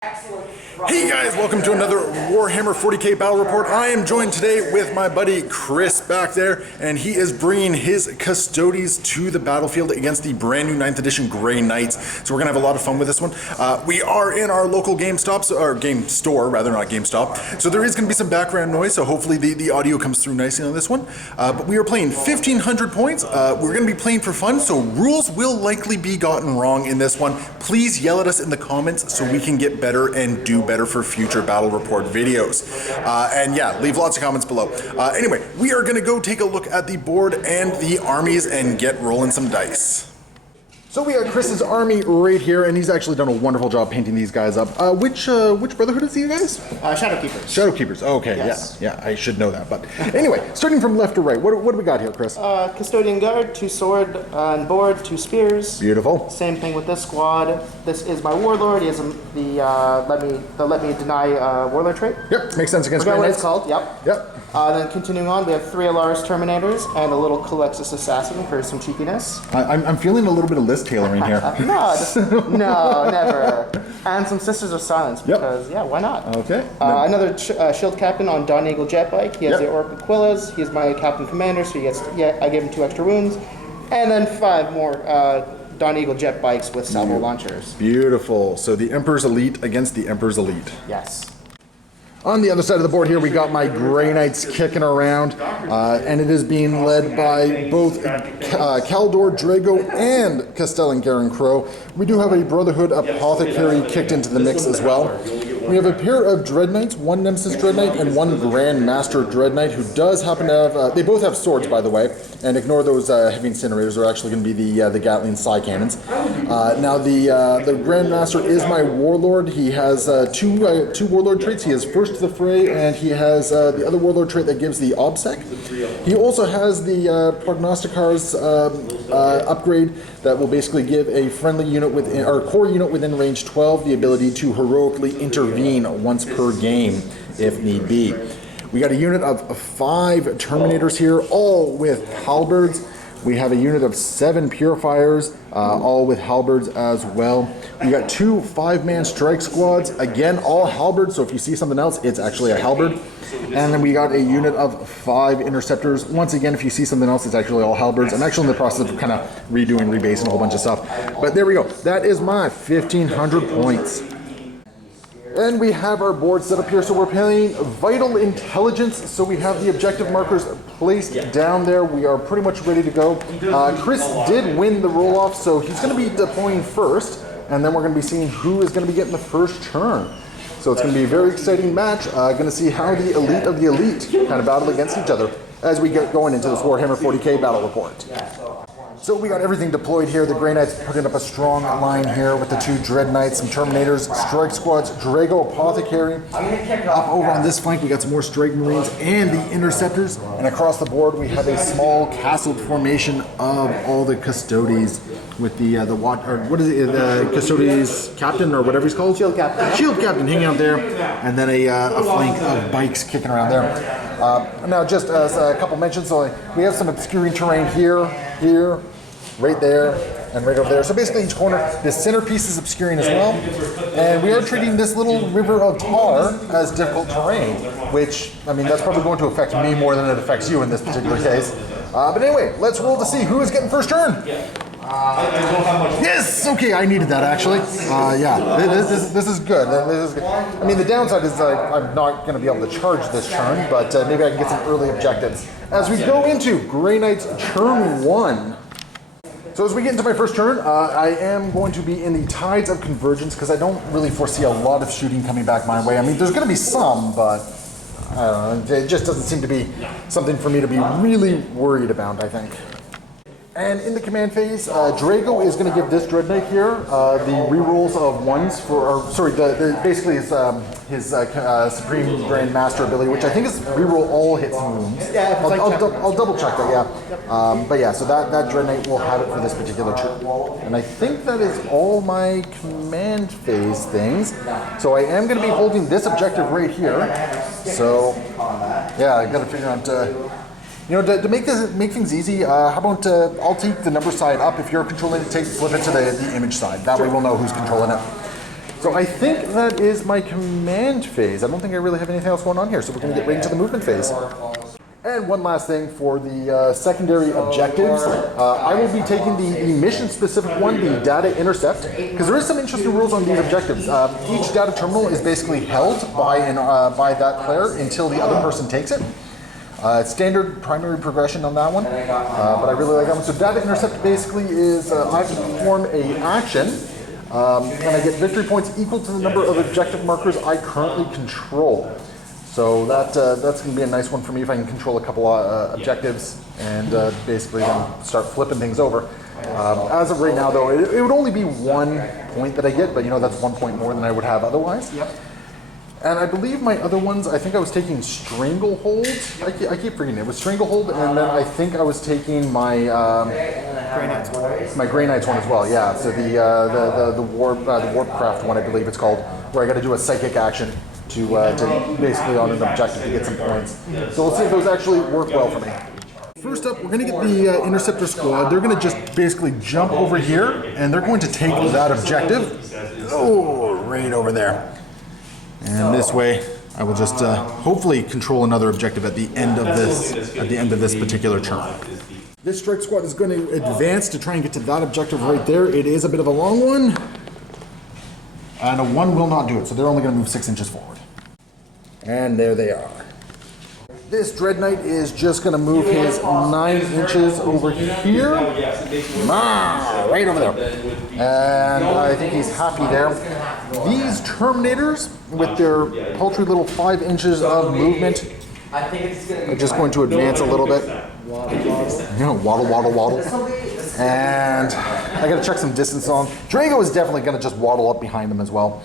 Hey guys, welcome to another Warhammer 40k Battle Report. I am joined today with my buddy Chris back there, and he is bringing his Custodes to the battlefield against the brand new 9th edition Grey Knights. So we're going to have a lot of fun with this one. We are in our local GameStop, or game store, rather, not GameStop. So there is going to be some background noise, so hopefully the audio comes through nicely on this one. But we are playing 1,500 points. We're going to be playing for fun, so rules will likely be gotten wrong in this one. Please yell at us in the comments so we can get better and do better for future battle report videos. And yeah, leave lots of comments below. Anyway, we are going to go take a look at the board and the armies and get rolling some dice. So we got Chris's army right here, and he's actually done a wonderful job painting these guys up. Which brotherhood is these guys? Shadowkeepers. Shadowkeepers. Okay, yes. Yeah, I should know that. But anyway, starting from left to right, what do we got here, Chris? Custodian guard, 2 sword on board, 2 spears. Beautiful. Same thing with this squad. This is my warlord. He has the let me deny warlord trait. Yep, makes sense against Forgot Grey what Knights. it's called. Yep. Yep. Then continuing on, we have 3 Alaris Terminators and a little Colexus Assassin for some cheekiness. I'm feeling a little bit of list tailoring here. No, never. And some Sisters of Silence because, yeah, why not? Okay. Another shield captain on Dawn Eagle jet bike. He has the Orc Aquillas. He's my captain commander, so he gets, I gave him 2 extra wounds. And then 5 more Dawn Eagle jet bikes with salvo launchers. Beautiful. So the Emperor's Elite against the Emperor's Elite. Yes. On the other side of the board here, we got my Grey Knights kicking around, and it is being led by both Kaldor Drago and Castellan Garen Crow. We do have a Brotherhood Apothecary kicked into the mix as well. We have a pair of Dread Knights, 1 Nemesis Dread Knight and 1 Grand Master Dread Knight, who does happen to have, they both have swords, by the way, and ignore those heavy incinerators. They're actually going to be the Gatling Psy Cannons. Now the Grand Master is my Warlord. He has two Warlord traits. He has First to the Fray, and he has the other Warlord trait that gives the Obsec. He also has the Prognosticar's upgrade that will basically give a friendly unit within, or core unit within range 12, the ability to heroically intervene once per game if need be. We got a unit of 5 Terminators here, all with halberds. We have a unit of 7 Purifiers, all with halberds as well. We got 2 5-man strike squads, again, all halberds, so if you see something else, it's actually a halberd. And then we got a unit of 5 Interceptors. Once again, if you see something else, it's actually all halberds. I'm actually in the process of kind of redoing, rebasing a whole bunch of stuff. But there we go. That is my 1,500 points. And we have our board set up here, so we're playing Vital Intelligence. So we have the objective markers placed down there. We are pretty much ready to go. Chris did win the roll-off, so he's going to be deploying first, and then we're going to be seeing who is going to be getting the first turn. So it's going to be a very exciting match. Going to see how the elite of the elite kind of battle against each other as we get going into this Warhammer 40k battle report. So we got everything deployed here. The Grey Knights putting up a strong line here with the 2 Dread Knights, some Terminators, Strike Squads, Drago Apothecary. Up over on this flank, we got some more Strike Marines and the Interceptors. And across the board, we have a small castled formation of all the Custodes with the Custodes Captain, or whatever he's called? Shield Captain. Shield Captain hanging out there. And then a flank of bikes kicking around there. Now, just as a couple mentions, so we have some obscuring terrain here, right there, and right over there. So basically each corner, the centerpiece is obscuring as well. And we are treating this little river of tar as difficult terrain, which, I mean, that's probably going to affect me more than it affects you in this particular case. But anyway, let's roll to see who is getting first turn. Yes! Okay, I needed that actually. Yeah, this is good. This is good. I mean, the downside is I'm not going to be able to charge this turn, but maybe I can get some early objectives. As we go into Grey Knight's turn 1. So as we get into my first turn, I am going to be in the Tides of Convergence because I don't really foresee a lot of shooting coming back my way. I mean, there's going to be some, but I don't know, it just doesn't seem to be something for me to be really worried about, I think. And in the command phase, Drago is going to give this Dread Knight here the rerolls of 1s for, or sorry, basically his Supreme Grand Master ability, which I think is reroll all hits and wounds. Yeah, I'll double check that, yeah. But yeah, so that Dread Knight will have it for this particular turn. And I think that is all my command phase things. So I am going to be holding this objective right here. So yeah, I got to figure out. You know, to make things easy, how about I'll take the number side up. If you're controlling it, flip it to the image side. That way we'll know who's controlling it. So I think that is my command phase. I don't think I really have anything else going on here, so we're going to get right into the movement phase. And one last thing for the secondary objectives, I will be taking the mission-specific one, the data intercept, because there is some interesting rules on these objectives. Each data terminal is basically held by that player until the other person takes it. Standard primary progression on that one, but I really like that one. So data intercept basically is I have to perform an action, and I get victory points equal to the number of objective markers I currently control. So that's going to be a nice one for me if I can control a couple objectives and basically then start flipping things over. As of right now, though, it would only be 1 point that I get, but that's 1 point more than I would have otherwise. Yep. And I believe my other ones, I think I was taking Stranglehold. I keep forgetting it. It was Stranglehold, and then I think I was taking my Grey Knights one as well. Yeah. So the Warpcraft one, I believe it's called, where I got to do a psychic action to basically on an objective to get some points. So we'll see if those actually work well for me. First up, we're going to get the Interceptor Squad. They're going to just basically jump over here, and they're going to take that objective. Oh, right over there. And this way, I will just hopefully control another objective at the end of this particular turn. This strike squad is going to advance to try and get to that objective right there. It is a bit of a long one, and a 1 will not do it, so they're only going to move 6 inches forward. And there they are. This Dread Knight is just going to move his 9 inches over here. Right over there. And I think he's happy there. These Terminators, with their paltry little 5 inches of movement, are just going to advance a little bit. Waddle, waddle, waddle. And I got to check some distance on. Drago is definitely going to just waddle up behind them as well.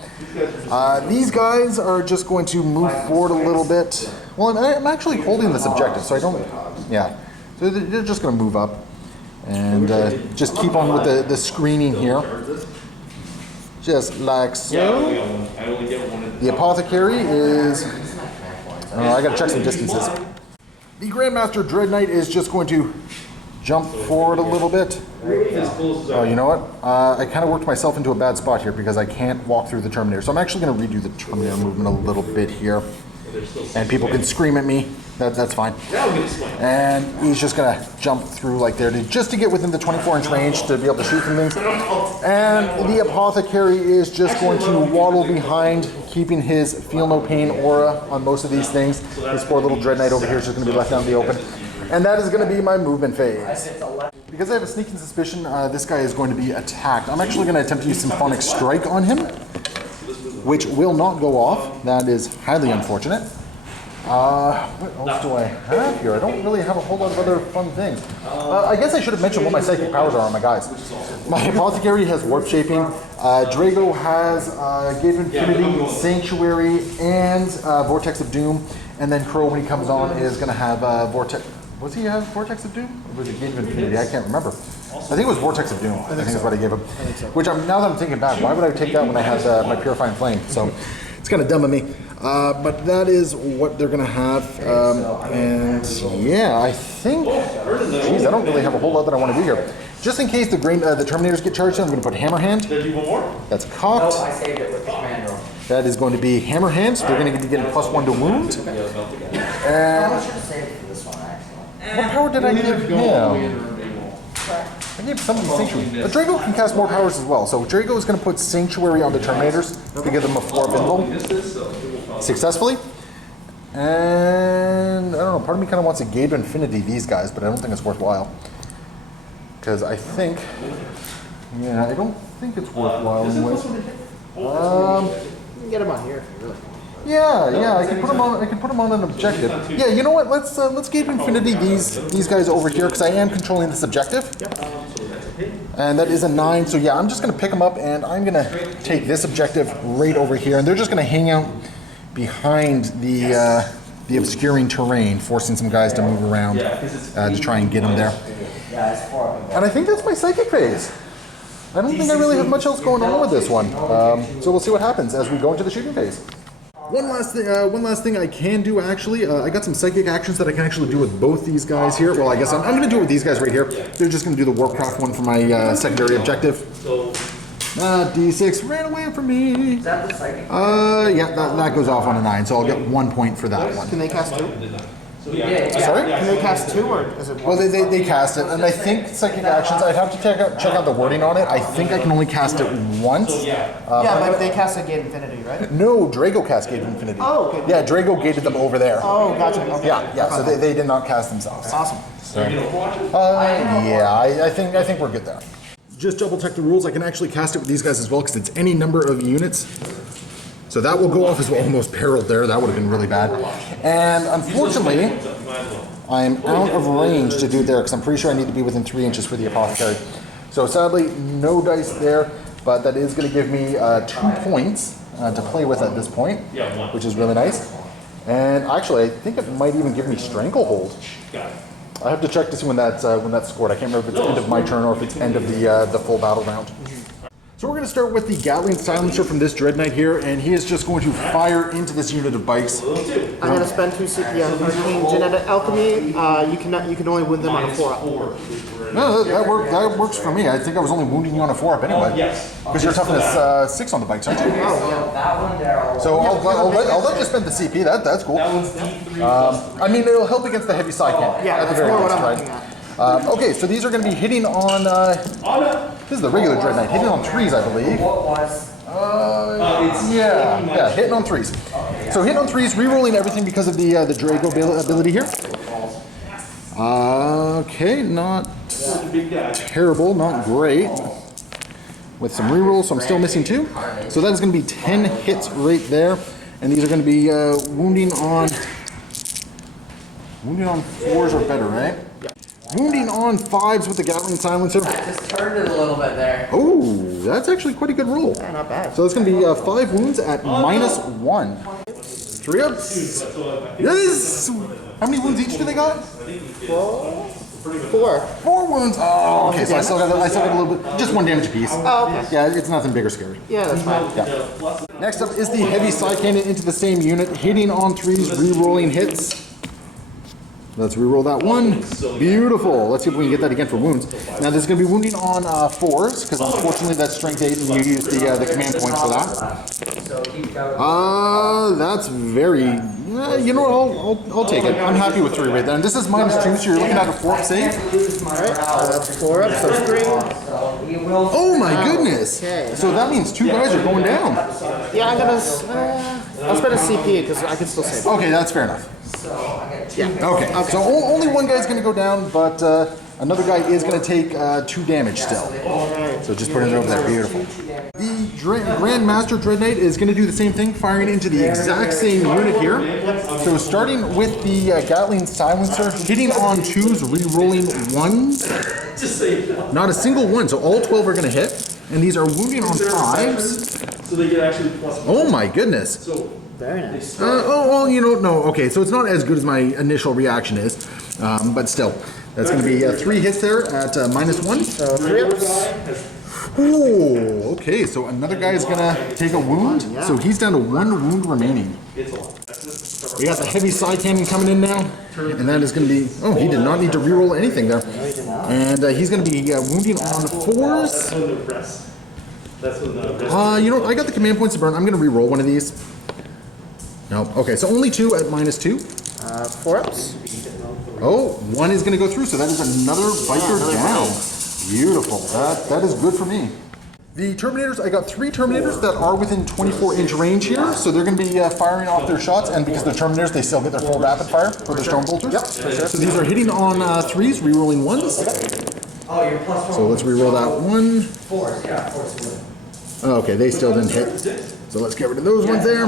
These guys are just going to move forward a little bit. Well, I'm actually holding this objective, so I don't. Yeah, so they're just going to move up and just keep on with the screening here, just like so. The Apothecary is. I got to check some distances. The Grandmaster Dread Knight is just going to jump forward a little bit. Oh, you know what? I kind of worked myself into a bad spot here because I can't walk through the Terminator. So I'm actually going to redo the Terminator movement a little bit here. And people can scream at me. That's fine. And he's just going to jump through like there just to get within the 24-inch range to be able to shoot some things. And the Apothecary is just going to waddle behind, keeping his feel no pain aura on most of these things. This poor little Dread Knight over here is just going to be left out in the open. And that is going to be my movement phase. Because I have a sneaking suspicion this guy is going to be attacked, I'm actually going to attempt to use Symphonic Strike on him, which will not go off. That is highly unfortunate. What else do I have here? I don't really have a whole lot of other fun things. I guess I should have mentioned what my psychic powers are on my guys. My Apothecary has Warp Shaping. Drago has Gate of Infinity, Sanctuary, and Vortex of Doom. And then Crow, when he comes on, is going to have Vortex. Was he have Vortex of Doom? Or was it Gate of Infinity? I can't remember. I think it was Vortex of Doom. I think is what I gave him. Which now that I'm thinking back, why would I take that when I had my Purifying Flame? So it's kind of dumb of me. But that is what they're going to have. And yeah, I think, geez, I don't really have a whole lot that I want to do here. Just in case the Terminators get charged, I'm going to put Hammer Hand. That's cocked. I saved it with the command roll. That is going to be Hammer Hand. So they're going to be getting +1 to wound. And I should have saved it for this one, actually. what power did I give him? I gave something Sanctuary. Drago can cast more powers as well. So Drago is going to put Sanctuary on the Terminators to give them a 4-up invul successfully. And I don't know, part of me kind of wants a Gate of Infinity these guys, but I don't think it's worthwhile. Because I think, yeah, I don't think it's worthwhile anyway. You can get him on here if you really want. Yeah, I can put them on. I can put them on an objective. Yeah, you know what? Let's Gate of Infinity these guys over here because I am controlling this objective. And that is a 9. So yeah, I'm just gonna pick them up and I'm gonna take this objective right over here, and they're just gonna hang out behind the obscuring terrain, forcing some guys to move around to try and get them there. And I think that's my psychic phase. I don't think I really have much else going on with this one. So we'll see what happens as we go into the shooting phase. One last thing I can do actually. I got some psychic actions that I can actually do with both these guys here. Well, I guess I'm going to do it with these guys right here. They're just going to do the Warcraft one for my secondary objective. D6 ran away from me. Is that the psychic? Yeah, that goes off on a 9, so I'll get 1 point for that one. Can they cast 2? Yeah. Sorry? Can they cast 2 or is it Well, 1? they cast it, and I think psychic actions, I'd have to check out the wording on it. I think I can only cast it once. Yeah, but they cast a Gate Infinity, right? No, Drago cast Gate Infinity. Oh, okay. Yeah, Drago gated them over there. Oh, gotcha. Okay. Yeah, so they did not cast themselves. Awesome. Yeah, I think we're good there. Just double check the rules. I can actually cast it with these guys as well because it's any number of units. So that will go off as well. Almost perilled there. That would have been really bad. And unfortunately, I'm out of range to do there because I'm pretty sure I need to be within 3 inches for the apothecary. So sadly, no dice there, but that is going to give me 2 points to play with at this point, which is really nice. And actually, I think it might even give me Stranglehold. I have to check to see when that's scored. I can't remember if it's end of my turn or if it's end of the full battle round. So we're going to start with the Gatling Silencer from this Dread Knight here, and he is just going to fire into this unit of bikes. I'm going to spend 2 CP on Arcane Genetic Alchemy. You can only win them on a 4-up. No, that works for me. I think I was only wounding you on a 4-up anyway. Yes. Because you're toughness 6 on the bikes, aren't you? Oh, yeah. That one there. So I'll let you spend the CP. That's cool. I mean, it'll help against the heavy side cannon. Yeah, at the that's very more what least, I'm right? looking at. Okay, so these are going to be hitting on. This is the regular Dread Knight, hitting on 3s, I believe. What was? Yeah, hitting on 3s. So hitting on 3s, re-rolling everything because of the Drago ability here. Okay, not terrible, not great. With some re-rolls, so I'm still missing 2. So that is going to be 10 hits right there, and these are going to be wounding on 4s or better, right? Wounding on 5s with the Gatling Silencer. Just turned it a little bit there. Oh, that's actually quite a good roll. Yeah, not bad. So it's going to be 5 wounds at -1. 3 ups. Yes! How many wounds each do they got? 4. 4 wounds. Oh, okay. So I still got a little bit. Just 1 damage apiece. Oh, okay. Yeah, it's nothing big or scary. Yeah, that's fine. Yeah. Next up is the heavy side cannon into the same unit, hitting on 3s, re-rolling hits. Let's re-roll that 1. Beautiful. Let's see if we can get that again for wounds. Now this is going to be wounding on 4s because unfortunately that's strength 8 and you use the command points for that. That's very. You know what? I'll take it. I'm happy with 3 right there. And this is -2, so you're looking at a 4-up save. Alright, that's 4 up, so 3. Oh my goodness! Okay. So that means 2 guys are going down. Yeah, I'm gonna. I'll spend a CP because I can still save. Okay, that's fair enough. Yeah. Okay, so only 1 guy's going to go down, but another guy is going to take 2 damage still. So just putting it over there. Beautiful. The Grand Master Dread Knight is going to do the same thing, firing into the exact same unit here. So starting with the Gatling Silencer, hitting on 2s, re-rolling 1s. Not a single 1, so all 12 are going to hit. And these are wounding on 5s. So they get actually plus. Oh my goodness. Very nice. Well, you know, no, okay, so it's not as good as my initial reaction is, but still, that's going to be 3 hits there at -1. So 3 ups. Oh, okay, so another guy is going to take a wound, so he's down to 1 wound remaining. We got the heavy side cannon coming in now, and that is going to be, oh, he did not need to reroll anything there. And he's going to be wounding on 4s. You know, I got the command points to burn. I'm going to re-roll one of these. No. Okay, so only 2 at -2. 4 ups. Oh, 1 is going to go through, so that is another biker down. Beautiful. That is good for me. The Terminators, I got 3 Terminators that are within 24-inch range here, so they're going to be firing off their shots, and because they're Terminators, they still get their full rapid fire for their Stone Bolters. Yep, for sure. So these are hitting on 3s, re-rolling 1s. Oh, you're +1. So let's re-roll that 1. 4s, yeah, 4s. Okay, they still didn't hit. So let's get rid of those ones there.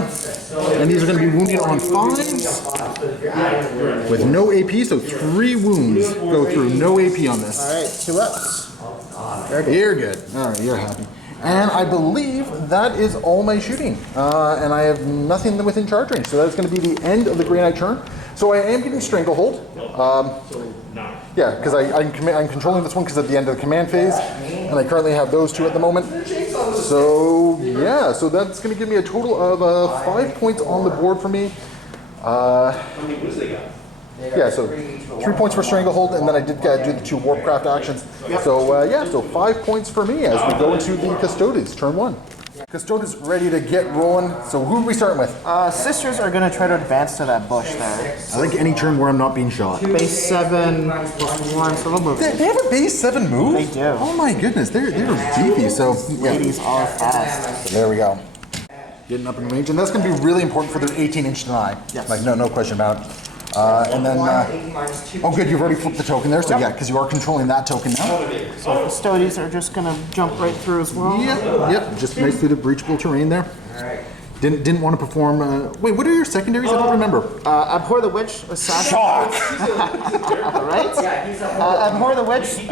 And these are going to be wounding on 5s with no AP, so 3 wounds go through. No AP on this. Alright, 2 ups. You're good. All right, you're happy. And I believe that is all my shooting. And I have nothing within charge range, so that's going to be the end of the Grey Knight turn. So I am getting Stranglehold. Yeah, because I'm controlling this one because at the end of the command phase, and I currently have those 2 at the moment. So yeah, so that's going to give me a total of 5 points on the board for me. How many wounds they got? Yeah, so 3 points for Stranglehold, and then I did do the 2 Warpcraft actions. So yeah, so 5 points for me as we go into the Custodes, turn 1. Custodes ready to get rolling. So who are we starting with? Sisters are going to try to advance to that bush there. I like any turn where I'm not being shot. Base 7 plus 1, so they'll move. They have a base 7 move? They do. Oh my goodness, they're beefy. So yeah, Ladies are fast. so there we go. Getting up in range, and that's going to be really important for their 18-inch deny. Yes. Like no question about it. And then, oh good, you've already flipped the token there, so yeah, because you are controlling that token now. So Custodes are just going to jump right through as well. Yep, just right through the breachable terrain there. Didn't want to perform, wait, what are your secondaries? I don't remember. Abhor the Witch, Assassinate. Right? Abhor the Witch,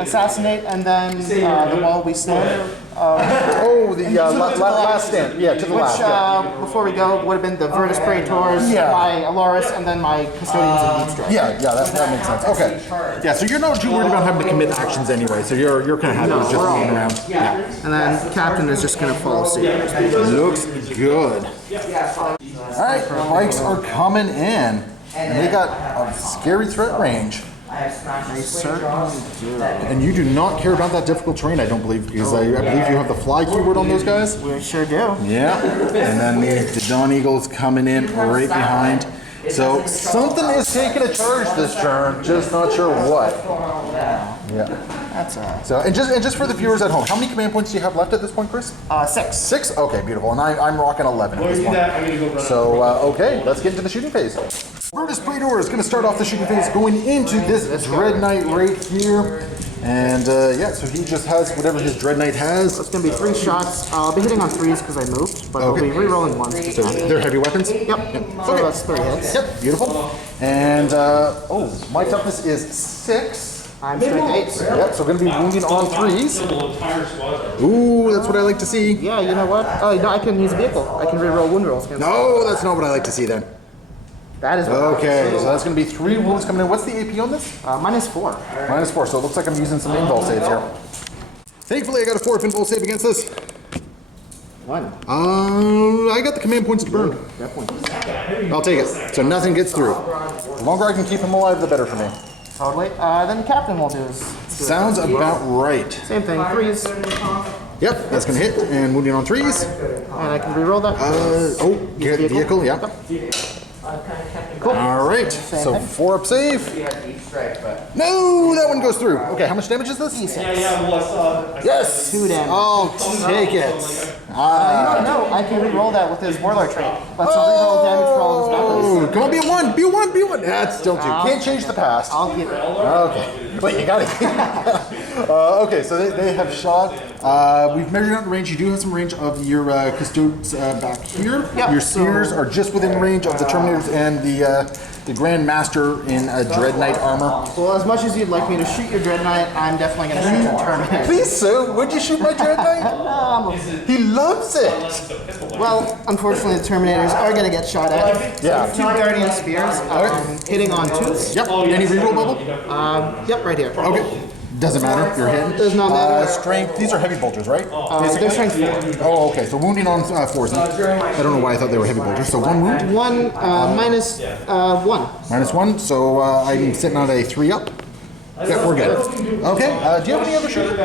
Assassinate, and then the Wall We Stand. Oh, the last stand, yeah, to the Which, last. Yeah. before we go, would have been the Virtus Praetors, Yeah. my Aloris, and then my Custodians and Deep Strike. Yeah, that makes sense. Okay. Yeah, so you're not too worried about having to commit actions anyway, so you're kind of happy with just moving around. Yeah. And then Captain is just going to follow suit. Looks good. Alright, bikes are coming in. And they got a scary threat range. They certainly do. And you do not care about that difficult terrain, I don't believe, because I believe you have the fly keyword on those guys. We sure do. Yeah. And then the Dawn Eagle's coming in right behind. So something is taking a charge this turn, just not sure what. Yeah. That's So and just for the viewers at home, how many command points do you have left at this point, Chris? 6. 6? Okay, beautiful. And I'm rocking 11 at this point. So okay, let's get into the shooting phase. Virtus Praetor is going to start off the shooting phase going into this Dread Knight right here. And yeah, so he just has whatever his Dread Knight has. It's going to be 3 shots. I'll be hitting on 3s because I moved, but Okay. I'll be re-rolling 1s. So they're heavy weapons? Yep. So Okay. that's 3 hits. Yep, beautiful. And oh, my toughness is 6. I'm strength 8. Yep, so going to be wounding on 3s. Ooh, that's what I like to see. Yeah, you know what? Oh, no, I can use a vehicle. I can re-roll wound rolls. No, that's not what I like to see then. That is what Okay, so that's going to be 3 wounds coming in. What's the AP on this? -4. -4, so it looks like I'm using some invul saves here. Thankfully, I got a 4 invul save against this. 1. I got the command points to burn. Definitely. I'll take it. So nothing gets through. The longer I can keep him alive, the better for me. Totally. Then Captain will do is... Sounds about right. Same thing. 3s. Yep, that's going to hit. And wounding on 3s. And I can re-roll that. Oh, get vehicle, yep. Cool. All right, so 4 up save. No, that one goes through. Okay, how much damage is this? Yes. 2 damage. I'll take it. No, I can re-roll that with his Warlord trait. Let's re-roll damage for all his weapons. Oh, come on, be a 1, be a 1, be a 1. That's still 2. Can't change the past. I'll get it. Okay, but you got it. Okay, so they have shot. We've measured out the range. You do have some range of your Custodes back here. Yep, Your Seers are just within range of the Terminators and the Grand Master in Dread Knight armor. Well, as much as you'd like me to shoot your Dread Knight, I'm definitely going to shoot your Terminator. Please, sir, would you shoot my Dread Knight? He loves it. Well, unfortunately, the Terminators are going to get shot at. Yeah. 2 Guardian Spears, hitting on 2s. Yep. Any reroll bubble? Yep, right here. Okay. Doesn't matter. You're hitting. Does not matter. Strength. These are heavy bolters, right? They're strength 4. Oh, okay. So wounding on 4s. I don't know why I thought they were heavy bolters. So 1 wound. 1 minus 1. -1. So I'm sitting on a 3 up. Yeah, we're good. Okay. Do you have any other shooter?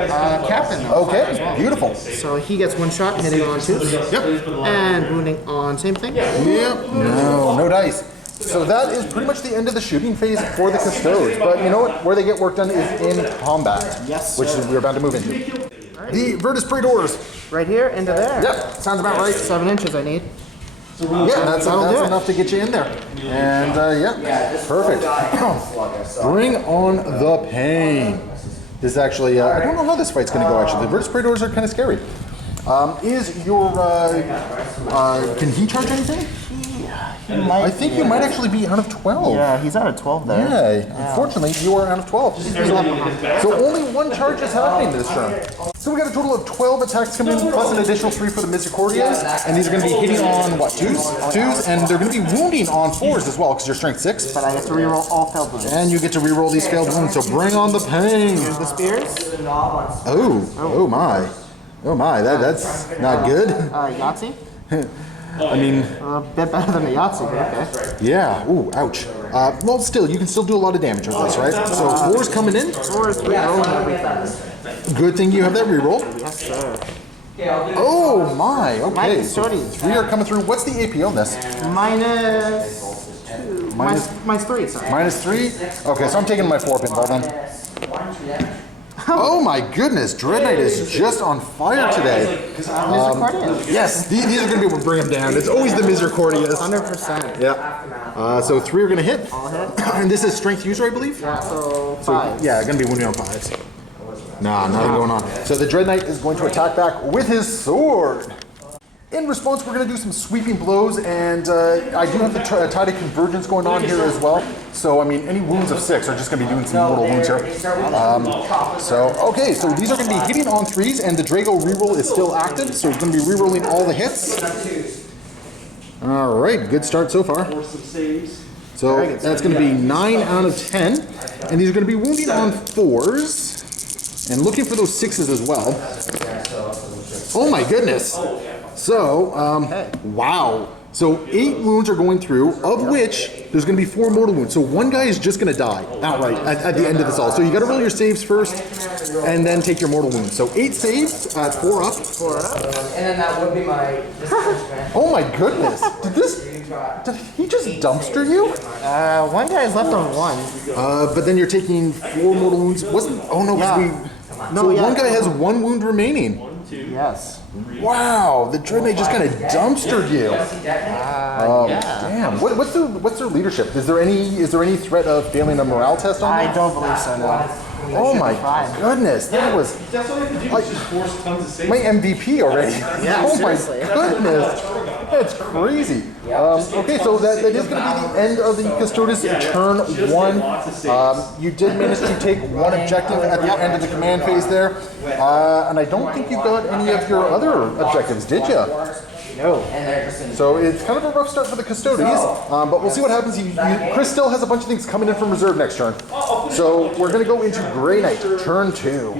Captain. Okay. Beautiful. So he gets 1 shot hitting on 2s. Yep. And wounding on same thing. Yep. No dice. So that is pretty much the end of the shooting phase for the Custodes. But you know what? Where they get work done is in combat. Yes, Which we're about to move into. The Virtus Praetors. Right here, into there. Yep. Sounds about right. 7 inches I need. Yeah, that's That'll do it. enough to get you in there. And yeah, perfect. Bring on the pain. This is actually, I don't know how this fight's going to go actually. The Virtus Praetors are kind of scary. Is your, can he charge anything? I think you might actually be out of 12. Yeah, he's out of 12 there. Yeah, unfortunately, you are out of 12. So only 1 charge is happening this turn. So we got a total of 12 attacks coming in, plus an additional 3 for the Misericordias. And these are going to be hitting on, what, 2s? And they're going to be wounding on 4s as well, because you're strength 6. But I have to reroll all failed wounds. And you get to reroll these failed wounds, so bring on the pain. Here's the spears. Oh my. Oh my, that's not good. Yahtzee. I mean, A bit better than a Yahtzee, but okay. yeah, ooh, ouch. Well, still, you can still do a lot of damage with this, right? So 4's coming in. 4 is 3 rolling everything. Good thing you have that reroll. Yes, sir. Oh my, My okay. custodians. 3 are coming through. What's the AP on this? Minus 2. Minus 3, sorry. Minus 3? Okay, so I'm taking my 4 pinball then. Oh my goodness, Dread Knight is just on fire today. Misericordia. Yes, these are going to be able to bring him down. It's always the Misericordias. 100%. Yeah. So 3 are going to hit. All hit. And this is strength user, I believe? Yeah, so 5. Yeah, going to be wounded on 5s. Nah, nothing going on. So the Dread Knight is going to attack back with his sword. In response, we're going to do some sweeping blows, and I do have the Tide of Convergence going on here as well. So, I mean, any wounds of 6 are just going to be doing some mortal wounds here. Okay, so these are going to be hitting on 3s, and the Drago reroll is still active, so he's going to be rerolling all the hits. All right, good start so far. So that's going to be 9 out of 10, and these are going to be wounding on 4s. And looking for those 6s as well. Oh my goodness. So, wow. So 8 wounds are going through, of which there's going to be 4 mortal wounds. So one guy is just going to die outright at the end of this all. So you got to roll your saves first, and then take your mortal wounds. So 8 saves at 4 up. 4 up. And then that would be my. Oh my goodness. Did he just dumpster you? One guy is left on 1. But then you're taking 4 mortal wounds. Oh no, one guy has 1 wound remaining. Yes. Wow, the Dread Knight just kind of dumpstered you. Damn. What's their leadership? Is there any threat of failing a morale test on them? I don't believe so, no. Oh my goodness, that was my MVP already. Yeah, oh my seriously. goodness, that's crazy. Okay, so that is going to be the end of the Custodes turn 1. You did manage to take 1 objective at the end of the command phase there, and I don't think you got any of your other objectives, did you? No. So it's kind of a rough start for the Custodes, but we'll see what happens. Chris still has a bunch of things coming in from reserve next turn. So we're going to go into Grey Knight, turn 2.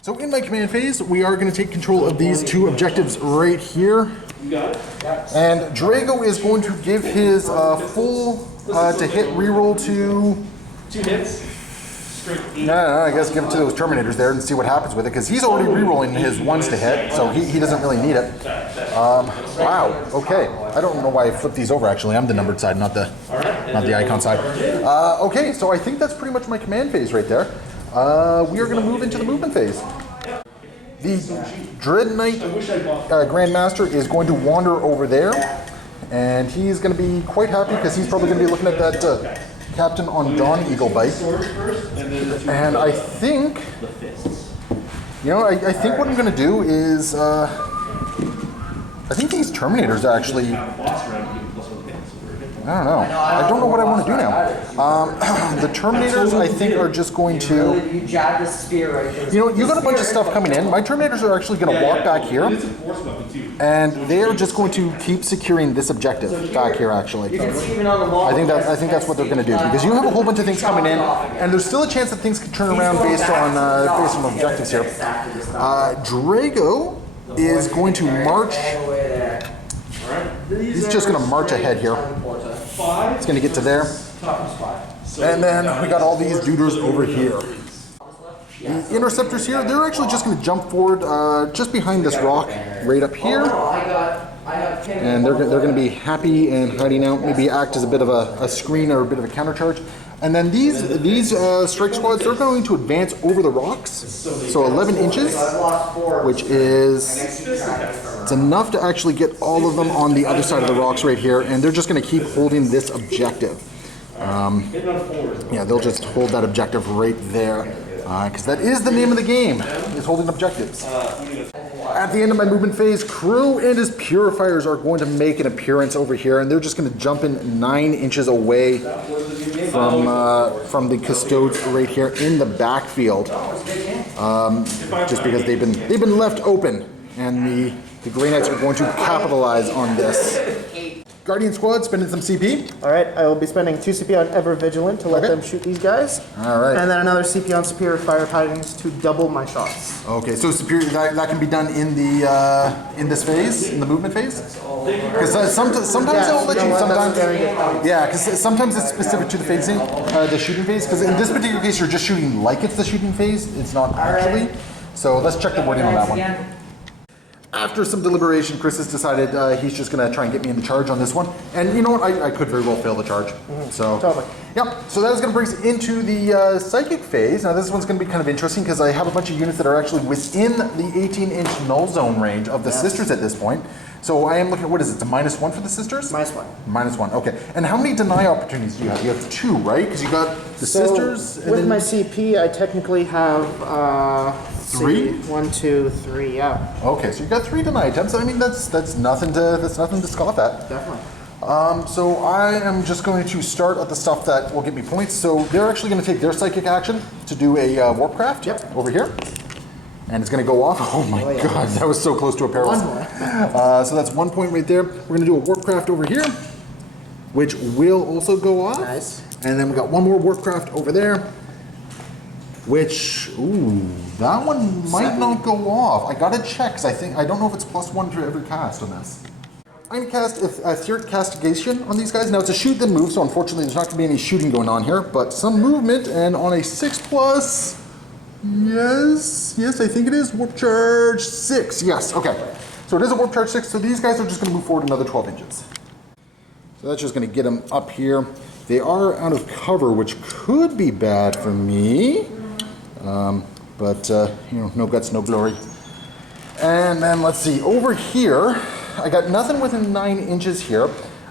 So in my command phase, we are going to take control of these 2 objectives right here. And Drago is going to give his full to hit reroll to... 2 hits. No, I guess give it to those Terminators there and see what happens with it, because he's already rerolling his 1s to hit, so he doesn't really need it. Wow, okay. I don't know why I flipped these over, actually. I'm the numbered side, not the icon side. Okay, so I think that's pretty much my command phase right there. We are going to move into the movement phase. The Dread Knight Grandmaster is going to wander over there, and he's going to be quite happy because he's probably going to be looking at that Captain on Dawn Eagle bike. And I think, I think what I'm going to do is, I think these Terminators actually, I don't know. I don't know what I want to do now. The Terminators, I think, are just going to... You jab the spear right. You got a bunch of stuff coming in. My Terminators are actually going to walk back here, and they are just going to keep securing this objective back here, actually. I think that's what they're going to do, because you have a whole bunch of things coming in, and there's still a chance that things can turn around based on objectives here. Drago is going to march... He's just going to march ahead here. It's going to get to there. And then we got all these duders over here. The interceptors here, they're actually just going to jump forward just behind this rock right up here. And they're going to be happy and hiding out, maybe act as a bit of a screen or a bit of a countercharge. And then these strike squads, they're going to advance over the rocks, so 11 inches, which is, it's enough to actually get all of them on the other side of the rocks right here, and they're just going to keep holding this objective. Yeah, they'll just hold that objective right there, because that is the name of the game, is holding objectives. At the end of my movement phase, Crew and his Purifiers are going to make an appearance over here, and they're just going to jump in 9 inches away from the Custodes right here in the backfield, just because they've been left open, and the Grey Knights are going to capitalize on this. Guardian Squad, spending some CP. All right, I will be spending 2 CP on Ever Vigilant to let them shoot these guys. All right. And then another CP on Superior Fire Tidings to double my shots. Okay, so Superior, that can be done in the in this phase, in the movement phase. Because sometimes it'll let you, sometimes... Yeah, because sometimes it's specific to the phasing, the shooting phase. Because in this particular case, you're just shooting like it's the shooting phase. It's not actually. So let's check the wording on that one. After some deliberation, Chris has decided he's just going to try and get me in the charge on this one. And you know what? I could very well fail the charge. So, Totally. Yep. So that is going to bring us into the psychic phase. Now this one's going to be kind of interesting because I have a bunch of units that are actually within the 18-inch null zone range of the sisters at this point. So I am looking at, what is it? It's a -1 for the sisters? -1. -1, okay. And how many deny opportunities do you have? You have 2, right? Because you got the sisters. And with then my CP, I technically have 3? 1, 2, 3. Yeah, Okay, so you got 3 deny attempts. I mean, that's nothing to scoff at. definitely. So I am just going to start at the stuff that will get me points. So they're actually going to take their psychic action to do a Warpcraft over here. And it's going to go off. Oh my god, that was so close to a peril. So that's 1 point right there. We're going to do a Warpcraft over here, which will also go off. Nice. And then we got one more Warpcraft over there, which, ooh, that one might not go off. I got to check, because I don't know if it's +1 to every cast on this. I'm going to cast Etheric Castigation on these guys. Now it's a shoot then move, so unfortunately there's not going to be any shooting going on here, but some movement, and on a 6+, yes, I think it is. Warp Charge 6, yes, okay. So it is a Warp Charge 6, so these guys are just going to move forward another 12 inches. So that's just going to get them up here. They are out of cover, which could be bad for me. But, you know, no guts, no glory. And then let's see, over here, I got nothing within 9 inches here.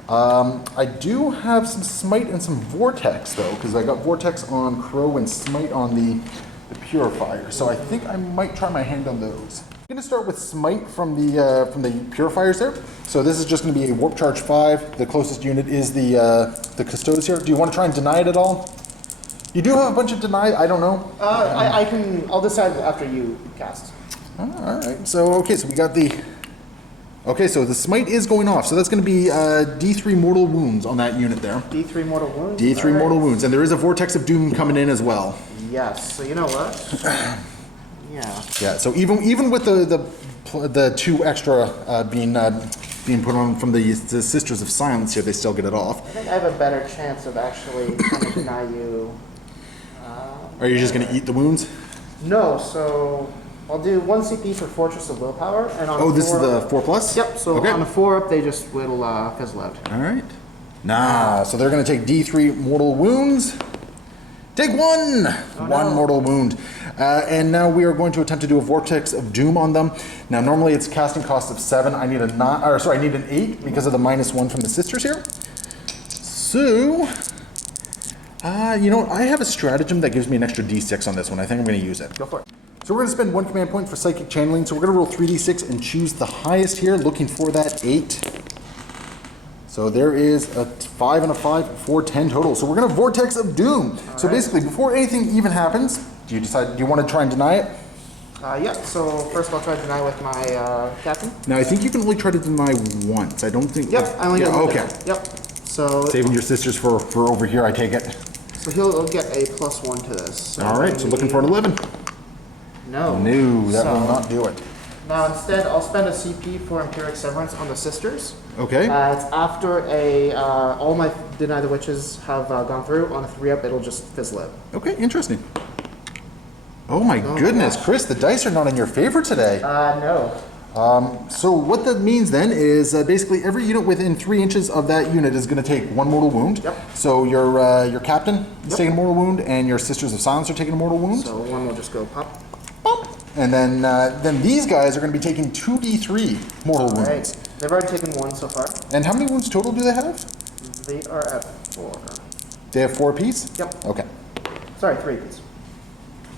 I do have some Smite and some Vortex, though, because I got Vortex on Crow and Smite on the Purifier. So I think I might try my hand on those. I'm going to start with Smite from the Purifiers there. So this is just going to be a Warp Charge 5. The closest unit is the Custodes here. Do you want to try and deny it at all? You do have a bunch of deny. I don't know. I'll decide after you cast. All right. So okay. So we got the. Okay. So the Smite is going off. So that's going to be D3 mortal wounds on that unit there. D3 mortal wounds. D3 mortal wounds, and there is a Vortex of Doom coming in as well. Yes. So you know what? Yeah. Yeah. So even with the 2 extra being put on from the Sisters of Silence here, they still get it off. I think I have a better chance of actually trying to deny you. Are you just going to eat the wounds? No. So I'll do 1 CP for Fortress of Willpower, and on this is the 4+? Yep. So okay. on a 4 up, they just will fizzle out. All right. Nah. So they're going to take D3 mortal wounds. Take 1! Oh, one mortal wound. And now we are going to attempt to do a Vortex of Doom on them. Now normally it's casting cost of 7. I need I need an 8 because of the -1 from the sisters here. So, you know what? I have a stratagem that gives me an extra D6 on this one. I think I'm going to use it. Go for it. So we're going to spend 1 command point for Psychic Channeling. So we're going to roll 3d6 and choose the highest here, looking for that 8. So there is a 5 and a 5 for 10 total. So we're going to Vortex of Doom. So basically, before anything even happens, do you want to try and deny it? Yeah, so first I'll try to deny with my captain. Now I think you can only try to deny once. I don't think... Yep, I only get one. Okay. Yep. So Saving your sisters for over here, I take it. So he'll get a +1 to this. So all right, so looking for an 11. No. No, that will not do it. Now instead, I'll spend a CP for Empiric Severance on the sisters. Okay. It's after all my Deny the Witches have gone through. On a 3-up, it'll just fizzle out. Okay, interesting. Oh my goodness, Chris, the dice are not in your favor today. No. So what that means then is basically every unit within 3 inches of that unit is going to take 1 mortal wound. Yep. So your captain is taking a mortal wound, and your Sisters of Silence are taking a mortal wound. So 1 will just go pop. Pop. And then these guys are going to be taking 2d3 mortal wounds. Right. They've already taken 1 so far. And how many wounds total do they have? They are at 4. They have 4 apiece? Yep. Okay. Sorry, 3 apiece.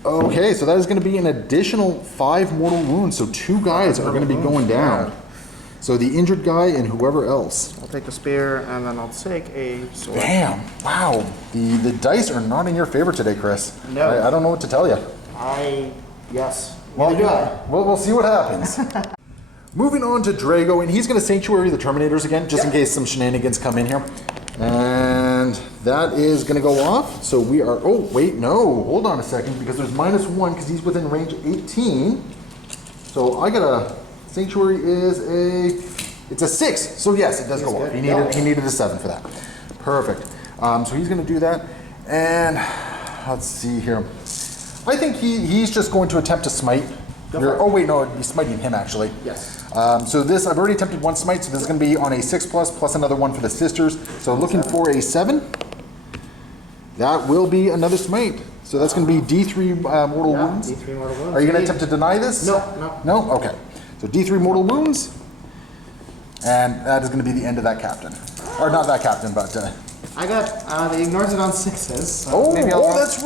Okay, so that is going to be an additional 5 mortal wounds. So 2 guys are going to be going down. So the injured guy and whoever else. I'll take the spear and then I'll take a sword. Damn! Wow, the dice are not in your favor today, Chris. No. I don't know what to tell you. Yes. Well, Neither do I. We'll see what happens. Moving on to Drago, and he's going to Sanctuary the Terminators again, just in case some shenanigans come in here. And that is going to go off. So we are, oh, wait, no. Hold on a second, because there's -1, because he's within range 18. So I got a, Sanctuary is a It's a 6, so yes, it does go up. He needed a 7 for that. Perfect. So he's going to do that. And let's see here. I think he's just going to attempt to smite. Oh wait, no, he's smiting him actually. Yes. So this, I've already attempted 1 smite, so this is going to be on a 6+ plus another 1 for the sisters. So looking for a 7. That will be another smite. So that's going to be D3 mortal wounds. D3 mortal wounds. Are you going to attempt to deny this? No. No? Okay. So D3 mortal wounds. And that is going to be the end of that captain. Or not that captain, but... I got, he ignores it on 6s. So That's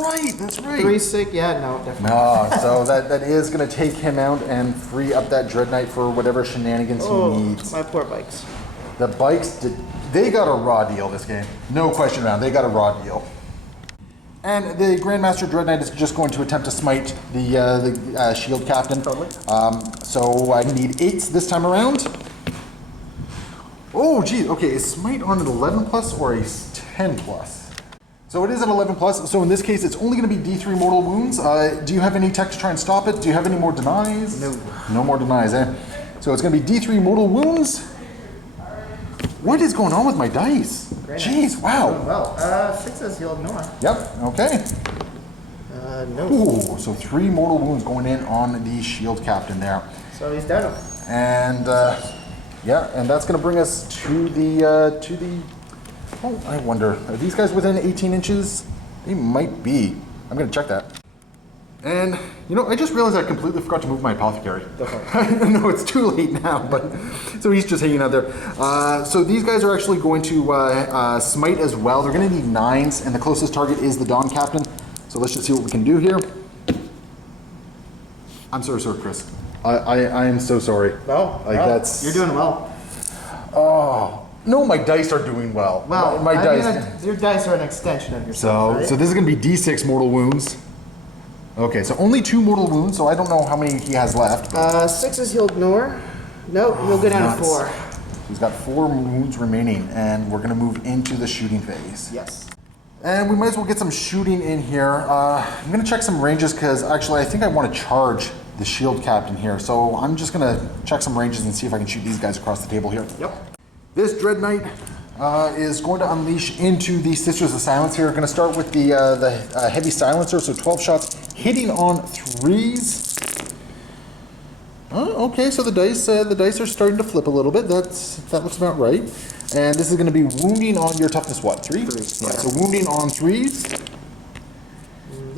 right. 3, 6, yeah, no, definitely. No, so that is going to take him out and free up that Dread Knight for whatever shenanigans he needs. My poor bikes. The bikes, they got a raw deal this game. No question around, they got a raw deal. And the Grandmaster Dread Knight is just going to attempt to smite the shield captain. Totally. So I need 8s this time around. Oh, geez. Okay, is smite on an 11 plus or a 10 plus? So it is an 11 plus. So in this case, it's only going to be D3 mortal wounds. Do you have any tech to try and stop it? Do you have any more denies? No. No more denies, eh? So it's going to be D3 mortal wounds. What is going on with my dice? Jeez, wow. Well, 6s he'll ignore. Yep, okay. No. Ooh, so 3 mortal wounds going in on the shield captain there. So he's down. And yeah, and that's going to bring us to the oh, I wonder, are these guys within 18 inches? They might be. I'm going to check that. And, you know, I just realized I completely forgot to move my apothecary. I know it's too late now, but so he's just hanging out there. So these guys are actually going to smite as well. They're going to need 9s, and the closest target is the Dawn Captain. So let's just see what we can do here. I'm sorry, Chris. I am so sorry. No, that's... You're doing well. Oh, no, my dice are doing well. Well, my dice... your dice are an extension of yourself, right? So this is going to be D6 mortal wounds. Okay, so only 2 mortal wounds, so I don't know how many he has left. 6s he'll ignore. Nope, he'll go down to 4. He's got 4 wounds remaining, and we're going to move into the shooting phase. Yes. And we might as well get some shooting in here. I'm going to check some ranges, because actually I think I want to charge the shield captain here. So I'm just going to check some ranges and see if I can shoot these guys across the table here. Yep. This Dread Knight is going to unleash into the Sisters of Silence here. We're going to start with the heavy silencer, so 12 shots hitting on 3s. Oh, okay, so the dice are starting to flip a little bit. That looks about right. And this is going to be wounding on your toughness, what, 3? 3. Yeah, so wounding on 3s.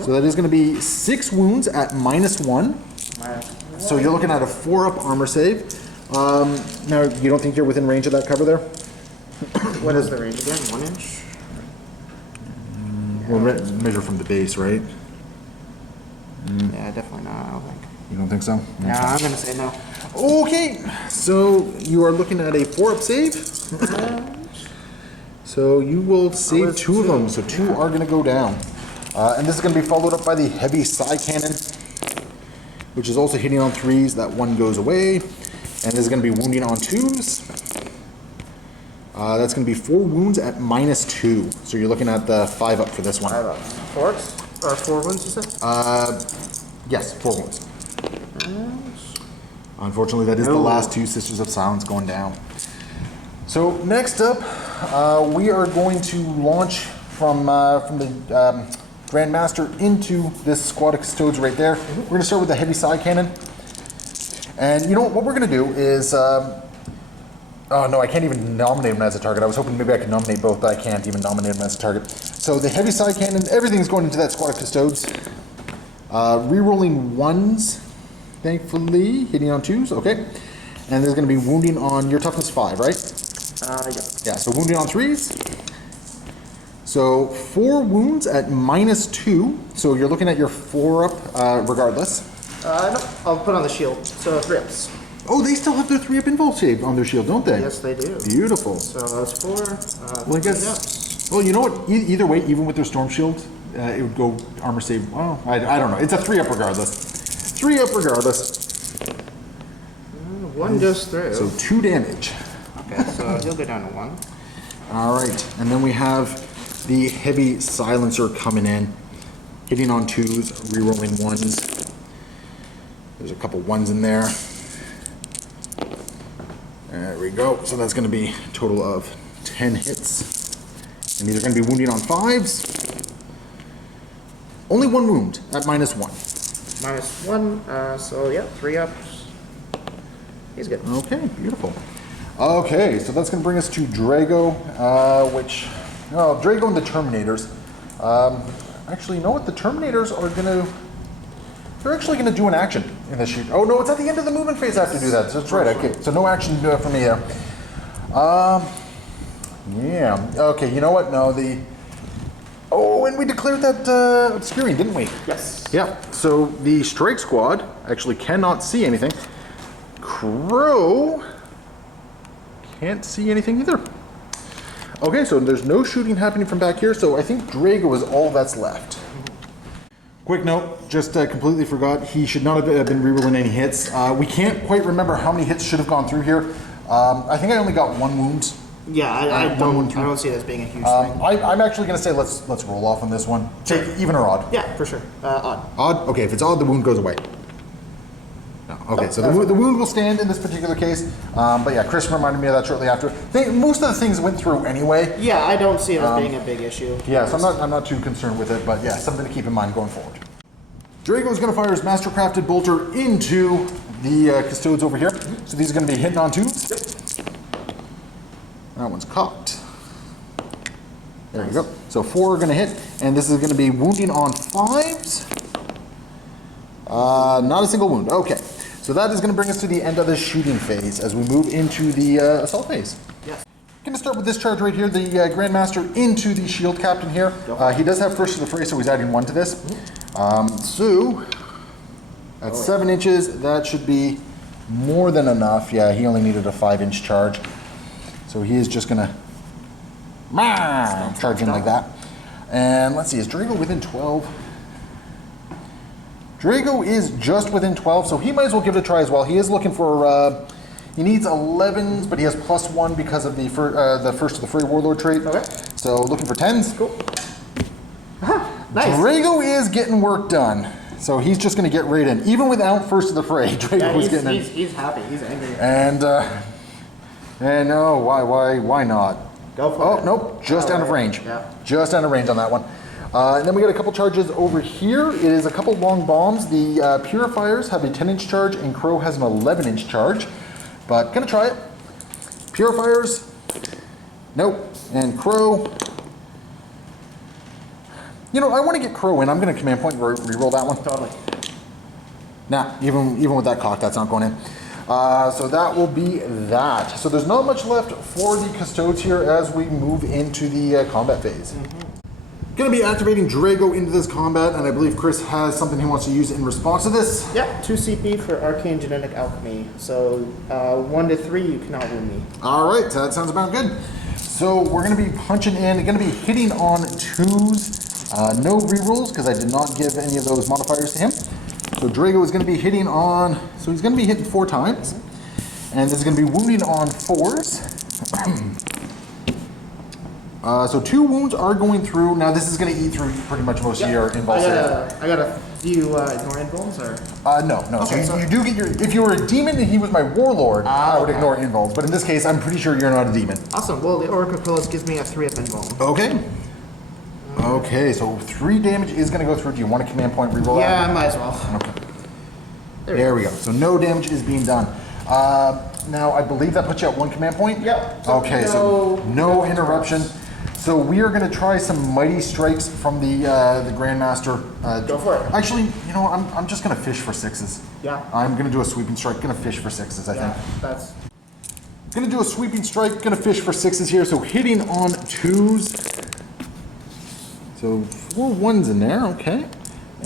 So that is going to be 6 wounds at -1. So you're looking at a 4-up armor save. Now, you don't think you're within range of that cover there? What is the range again? 1 inch? We'll measure from the base, right? Yeah, definitely not, I don't think. You don't think so? No, I'm going to say no. Okay, so you are looking at a 4-up save. So you will save 2 of them, so 2 are going to go down. And this is going to be followed up by the heavy psi cannon, which is also hitting on 3s. That 1 goes away. And this is going to be wounding on 2s. That's going to be 4 wounds at -2. So you're looking at the 5-up for this one. 5-up. 4s? Or 4 wounds, you said? Yes, 4 wounds. Unfortunately, that is the last 2 Sisters of Silence going down. So next up, we are going to launch from the Grandmaster into this squad of Custodes right there. We're going to start with the heavy psi cannon. And you know what we're going to do is... oh no, I can't even nominate him as a target. I was hoping maybe I could nominate both, but I can't even nominate him as a target. So the heavy psi cannon, everything's going into that squad of Custodes. Rerolling 1s, thankfully, hitting on 2s, okay. And there's going to be wounding on your toughness 5, right? Yep. Yeah, so wounding on 3s. So 4 wounds at -2, so you're looking at your 4-up regardless. No, I'll put on the shield, so 3-ups. Oh, they still have their 3-up invuln save on their shield, don't they? Yes, they do. Beautiful. So that's 4. Well, I guess. Well, you know what? Either way, even with their storm shield, it would go armor save. Well, I don't know. It's a 3-up regardless. 3-up regardless. 1 goes through. So 2 damage. Okay, so he'll go down to 1. All right, and then we have the heavy silencer coming in, hitting on 2s, rerolling 1s. There's a couple 1s in there. There we go. So that's going to be a total of 10 hits. And these are going to be wounding on 5s. Only 1 wound at -1. -1, so yeah, 3 ups. He's good. Okay, beautiful. Okay, so that's going to bring us to Drago, Drago and the Terminators. Actually, you know what? The Terminators are going to... They're actually going to do an action in this shoot. Oh, no, it's at the end of the movement phase I have to do that. So that's right. Okay, so no action for me there. Yeah. Okay, you know what? No, the... Oh, and we declared that obscuring, didn't we? Yes. Yeah. So the strike squad actually cannot see anything. Crow can't see anything either. Okay, so there's no shooting happening from back here, so I think Drago is all that's left. Quick note, just completely forgot, he should not have been rerolling any hits. We can't quite remember how many hits should have gone through here. I think I only got 1 wound. Yeah, I don't see it as being a huge thing. I'm actually going to say let's roll off on this one. Take even or odd. Yeah, for sure. Odd. Odd? Okay, if it's odd, the wound goes away. No. Okay, so the wound will stand in this particular case. But yeah, Chris reminded me of that shortly after. Most of the things went through anyway. Yeah, I don't see it as being a big issue. Yeah, so I'm not too concerned with it, but yeah, something to keep in mind going forward. Drago is going to fire his mastercrafted bolter into the Custodes over here. So these are going to be hitting on 2s. That one's cocked. There you go. So 4 are going to hit, and this is going to be wounding on 5s. Not a single wound. Okay. So that is going to bring us to the end of the shooting phase as we move into the assault phase. Yes. Going to start with this charge right here, the Grandmaster into the shield captain here. He does have first to the fray, so he's adding 1 to this. So at 7 inches, that should be more than enough. Yeah, he only needed a 5-inch charge. So he is just going to charge in like that. And let's see, is Drago within 12? Drago is just within 12, so he might as well give it a try as well. He is looking for, he needs 11s, but he has +1 because of the first to the fray warlord trait. Okay. So looking for 10s. Cool. Nice. Drago is getting work done. So he's just going to get right in. Even without first to the fray, Drago was getting in. He's happy. He's angry. And no, why not? Go for it. Oh, nope, just out of range. Yeah. Just out of range on that one. And then we got a couple charges over here. It is a couple long bombs. The Purifiers have a 10-inch charge, and Crow has an 11-inch charge. But gonna try it. Purifiers, nope. And Crow. You know, I want to get Crow in. I'm gonna command point reroll that one. Totally. Nah, even with that cock, that's not going in. So that will be that. So there's not much left for the Custodes here as we move into the combat phase. Going to be activating Drago into this combat, and I believe Chris has something he wants to use in response to this. Yeah, 2 CP for Arcane Genetic Alchemy. So 1 to 3, you cannot wound me. All right, that sounds about good. So we're going to be punching in, going to be hitting on 2s. No rerolls because I did not give any of those modifiers to him. So Drago is going to be hitting on, so he's going to be hitting 4 times. And this is going to be wounding on 4s. So 2 wounds are going through. Now this is going to eat through pretty much most of your invulns. I got a few ignore invulns, or? No. Okay, so you do get your, if you were a demon and he was my warlord, I would ignore invulns. But in this case, I'm pretty sure you're not a demon. Awesome. Well, the Oracle Pillars gives me a 3-up invuln. Okay. Okay, so 3 damage is going to go through. Do you want a command point reroll? Yeah, I might as well. Okay. There we go. So no damage is being done. Now I believe that puts you at 1 command point. Yep. Okay, so no interruption. So we are going to try some mighty strikes from the Grandmaster. Go for it. Actually, you know, I'm just going to fish for 6s. Yeah. I'm going to do a sweeping strike. Going to fish for 6s. I think. That's. Going to do a sweeping strike. Going to fish for 6s here. So hitting on 2s. So 4 1s in there. Okay.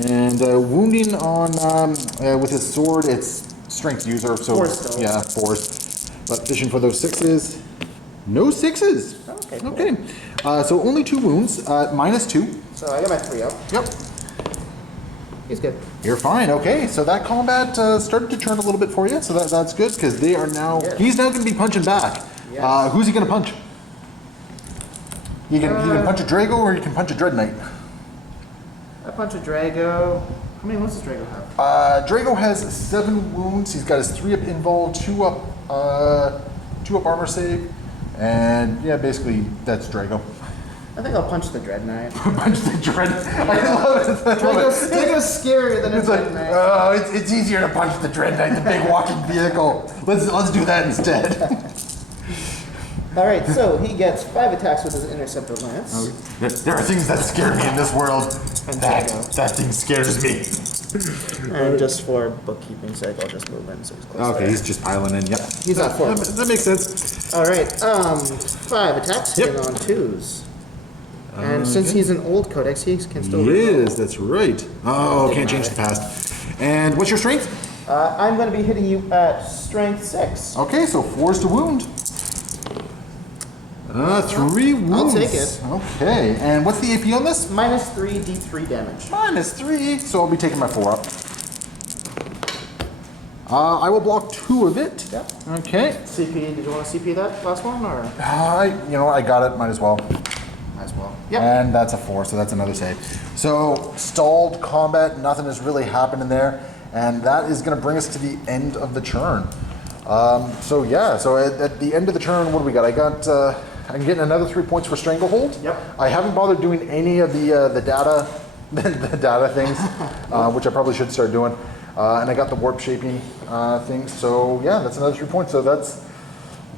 And wounding on with his sword. It's strength user. So 4s still. yeah, 4s. But fishing for those 6s. No 6s. Okay. Cool. Okay. So only 2 wounds, -2. So I got my 3 up. Yep. He's good. You're fine. Okay. So that combat started to turn a little bit for you. So that's good because they are now. Yeah. He's now going to be punching back. Yes. Who's he going to punch? You can punch a Drago or you can punch a Dread Knight. I punch a Drago. How many wounds does Drago have? Drago has 7 wounds. He's got his 3-up invul, 2 up armor save, and yeah, basically that's Drago. I think I'll punch the Dread Knight. Punch the Dread. I love it. Drago's scarier than a It's Dread like, Knight. oh, it's easier to punch the Dread Knight, the big walking vehicle. Let's do that instead. Alright, so he gets 5 attacks with his Interceptor Lance. There are things that scare me in this world. That thing scares me. And just for bookkeeping sake, I'll just move in so he's close. Okay, he's just piling in. Yep. He's at 4. That makes sense. Alright, 5 attacks, Yep. hitting on 2s. And since he's an old codex, he can still He reroll. is. That's right. Oh, can't change the past. And what's your strength? I'm going to be hitting you at strength 6. Okay, so 4s to wound. 3 wounds. I'll take it. Okay, and what's the AP on this? Minus 3 D3 damage. -3, so I'll be taking my 4 up. I will block 2 of it. Yep. Okay. CP, did you want to CP that last one, or? I got it. Might as well. As well. Yep. And that's a 4, so that's another save. So stalled combat. Nothing has really happened in there, and that is going to bring us to the end of the turn. So yeah. So at the end of the turn, what do we got? I'm getting another 3 points for Stranglehold. Yep. I haven't bothered doing any of the data, the data things, which I probably should start doing. And I got the warp shaping thing. So yeah, that's another 3 points. So that's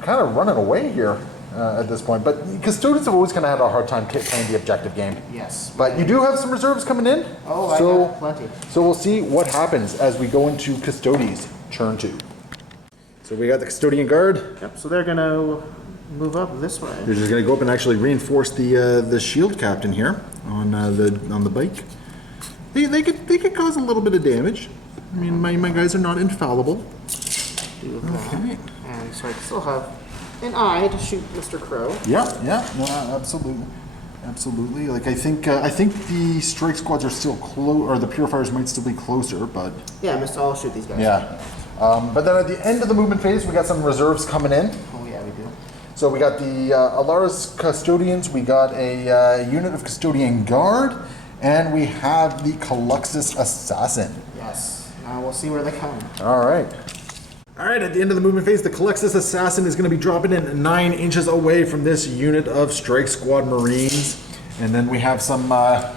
kind of running away here at this point. But custodians have always kind of had a hard time playing the objective game. Yes. But you do have some reserves coming in. Oh, I so, got plenty. So we'll see what happens as we go into Custodes turn 2. So we got the Custodian Guard. Yep, so they're going to move up this way. They're just going to go up and actually reinforce the shield captain here on the bike. They could cause a little bit of damage. I mean, my guys are not infallible. Do that. Okay. And so I still have an eye to shoot Mr. Crow. Yeah, no, absolutely. Like I think the strike squads are still close, or the purifiers might still be closer, but Yeah, I'll shoot these guys. yeah. But then at the end of the movement phase, we got some reserves coming in. Oh yeah, we do. So we got the Alaris Custodians, we got a unit of Custodian Guard, and we have the Caluxus Assassin. Yes. Now we'll see where they come. All right. All right, at the end of the movement phase, the Caluxus Assassin is going to be dropping in 9 inches away from this unit of Strike Squad Marines. And then we have some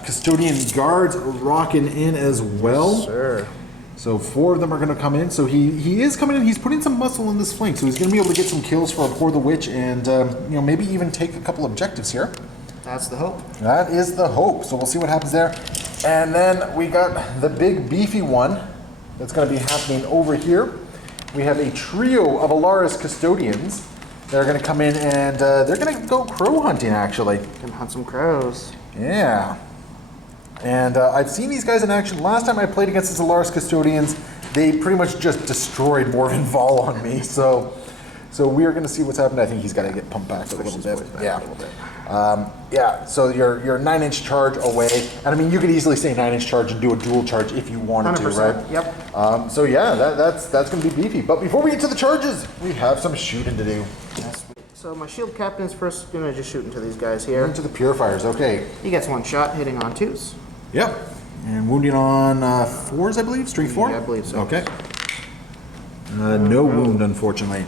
Custodian Guards rocking in as well. Sure. So 4 of them are going to come in. So he is coming in. He's putting some muscle in this flank. So he's going to be able to get some kills for Abhor the Witch and maybe even take a couple objectives here. That's the hope. That is the hope. So we'll see what happens there. And then we got the big beefy one that's going to be happening over here. We have a trio of Alaris Custodians. They're going to come in and they're going to go crow hunting, actually. Can hunt some crows. Yeah. And I've seen these guys in action. Last time I played against the Alaris Custodians, they pretty much just destroyed Morven Vol on me. So we are going to see what's happening. I think he's got to get pumped back a little bit. Yeah. So you're 9-inch charge away, and I mean you could easily say 9-inch charge and do a dual charge if you wanted to, 100%. right? Yep. So yeah, that's going to be beefy. But before we get to the charges, we have some shooting to do. Yes. So my shield captain is first gonna just shoot into these guys here. Into the purifiers. Okay. He gets 1 shot hitting on 2s. Yep. And wounding on 4s, I believe. Strength 4. Yeah, I believe so. Okay. No wound, unfortunately.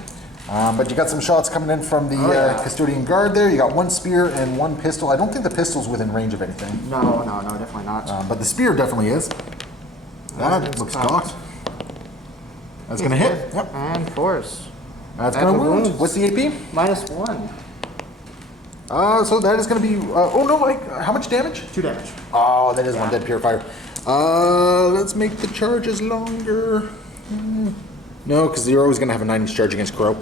But you got some shots coming in from the Custodian Guard there. You got 1 spear and 1 pistol. I don't think the pistol's within range of anything. No, definitely not. But the spear definitely is. That looks cocked. That's going to hit. Yep. And force. That's going to wound. wound. What's the AP? -1. So that is going to be... how much damage? 2 damage. Oh, that is 1 dead purifier. Let's make the charges longer. No, because you're always going to have a 9-inch charge against Crow.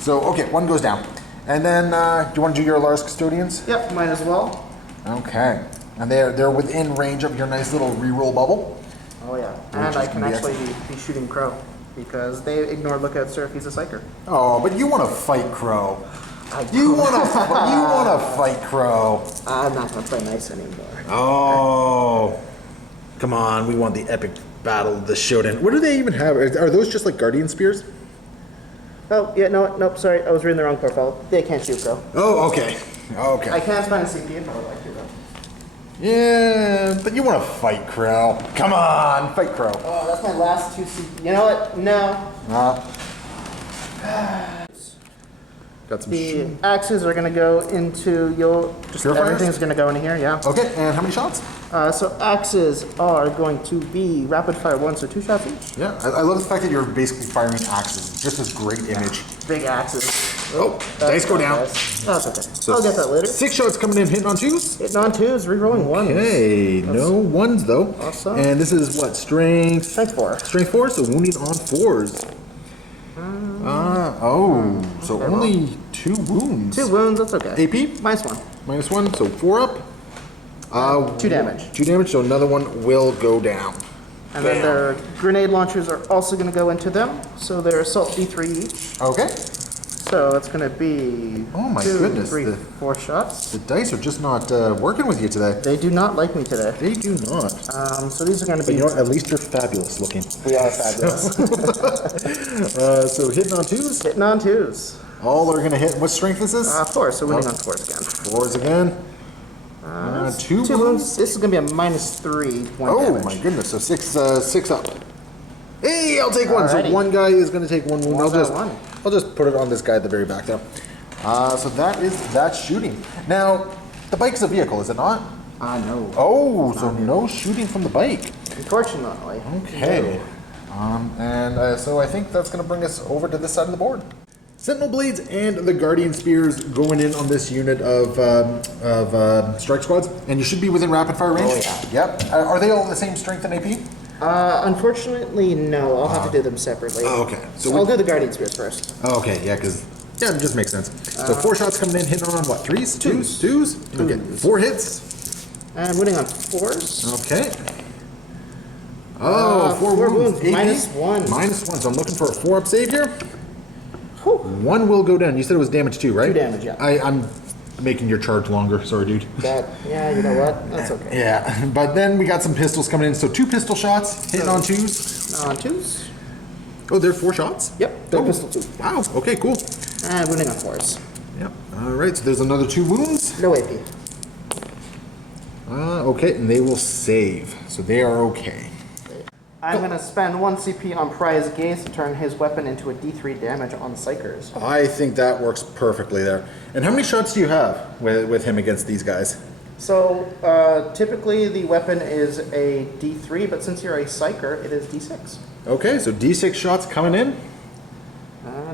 So, okay, 1 goes down. And then, do you want to do your Alaris Custodians? Yep, might as well. Okay. And they're within range of your nice little reroll bubble. Oh yeah. And I can actually be shooting Crow because they ignored Lookout Sir if he's a psyker. Oh, but you want to fight Crow. You want to fight Crow. I'm not going to play nice anymore. Oh. Come on, we want the epic battle, the showdown. What do they even have? Are those just like Guardian Spears? Oh, yeah, nope, sorry. I was reading the wrong profile. They can't shoot Crow. Oh, okay. Okay. I can spend a CP if I would like to, though. Yeah, but you want to fight Crow. Come on, fight Crow. Oh, that's my last 2 CP. You know what? No. Got some The axes are going to go into, Purifiers? everything's going to go into here, yeah. Okay, and how many shots? So axes are going to be rapid fire 1, so 2 shots each. Yeah, I love the fact that you're basically firing axes. Just this great image. Big axes. Oh, dice go down. That's okay. I'll get that later. 6 shots coming in, hitting on 2s. Hitting on 2s, rerolling 1s. Okay, no 1s though. Awesome. And this is what, strength? Strength 4. Strength 4, so wounding on 4s. So only 2 wounds. 2 wounds, that's okay. AP? -1. -1, so 4 up. 2 damage. 2 damage, so another one will go down. And then their grenade launchers are also going to go into them. So they're assault D3 each. Okay. So it's going to be Oh my 2, goodness, 3, the- 4 shots. The dice are just not working with you today. They do not like me today. They do not. So these are going to But be... you know what? At least you're fabulous looking. We are fabulous. So hitting on 2s. Hitting on 2s. All are going to hit. What strength is this? 4, so winning on 4s again. 4s again. 2 2 wounds. wounds. This is going to be a -3, 1 Oh damage. my goodness! So 6 up. Hey, I'll take 1. Alrighty. So 1 guy is going to take 1 wound. One by one. I'll just put it on this guy at the very back there. So that's shooting. Now, the bike's a vehicle, is it not? No. Oh, so no shooting from the bike. Unfortunately. Okay. So I think that's going to bring us over to this side of the board. Sentinel Blades and the Guardian Spears going in on this unit of strike squads, and you should be within rapid fire range. Oh, yeah. Yep. Are they all the same strength and AP? Unfortunately, no. I'll have to do them separately. Oh, okay. So So I'll do the Guardian Spears first. Oh, okay, yeah, because it just makes sense. So 4 shots coming in, hitting on what? 3s? 2s? 2s? Okay, 4 hits. And winning on 4s. Okay. Oh, 4 wounds. AP? -1. -1. So I'm looking for a 4-up save here. Whew. 1 will go down. You said it was damage 2, right? 2 damage, yeah. I'm making your charge longer. Sorry, dude. Yeah, you know what? That's okay. Yeah, but then we got some pistols coming in. So 2 pistol shots, hitting on 2s. On 2s. Oh, they're 4 shots? Yep, they're pistol 2. Wow, okay, cool. And winning on 4s. Yep. All right, so there's another 2 wounds. No AP. Okay, and they will save. So they are okay. I'm going to spend 1 CP on Prize Gaze to turn his weapon into a D3 damage on Psychers. I think that works perfectly there. And how many shots do you have with him against these guys? So, typically the weapon is a D3, but since you're a Psycher, it is D6. Okay, so D6 shots coming in.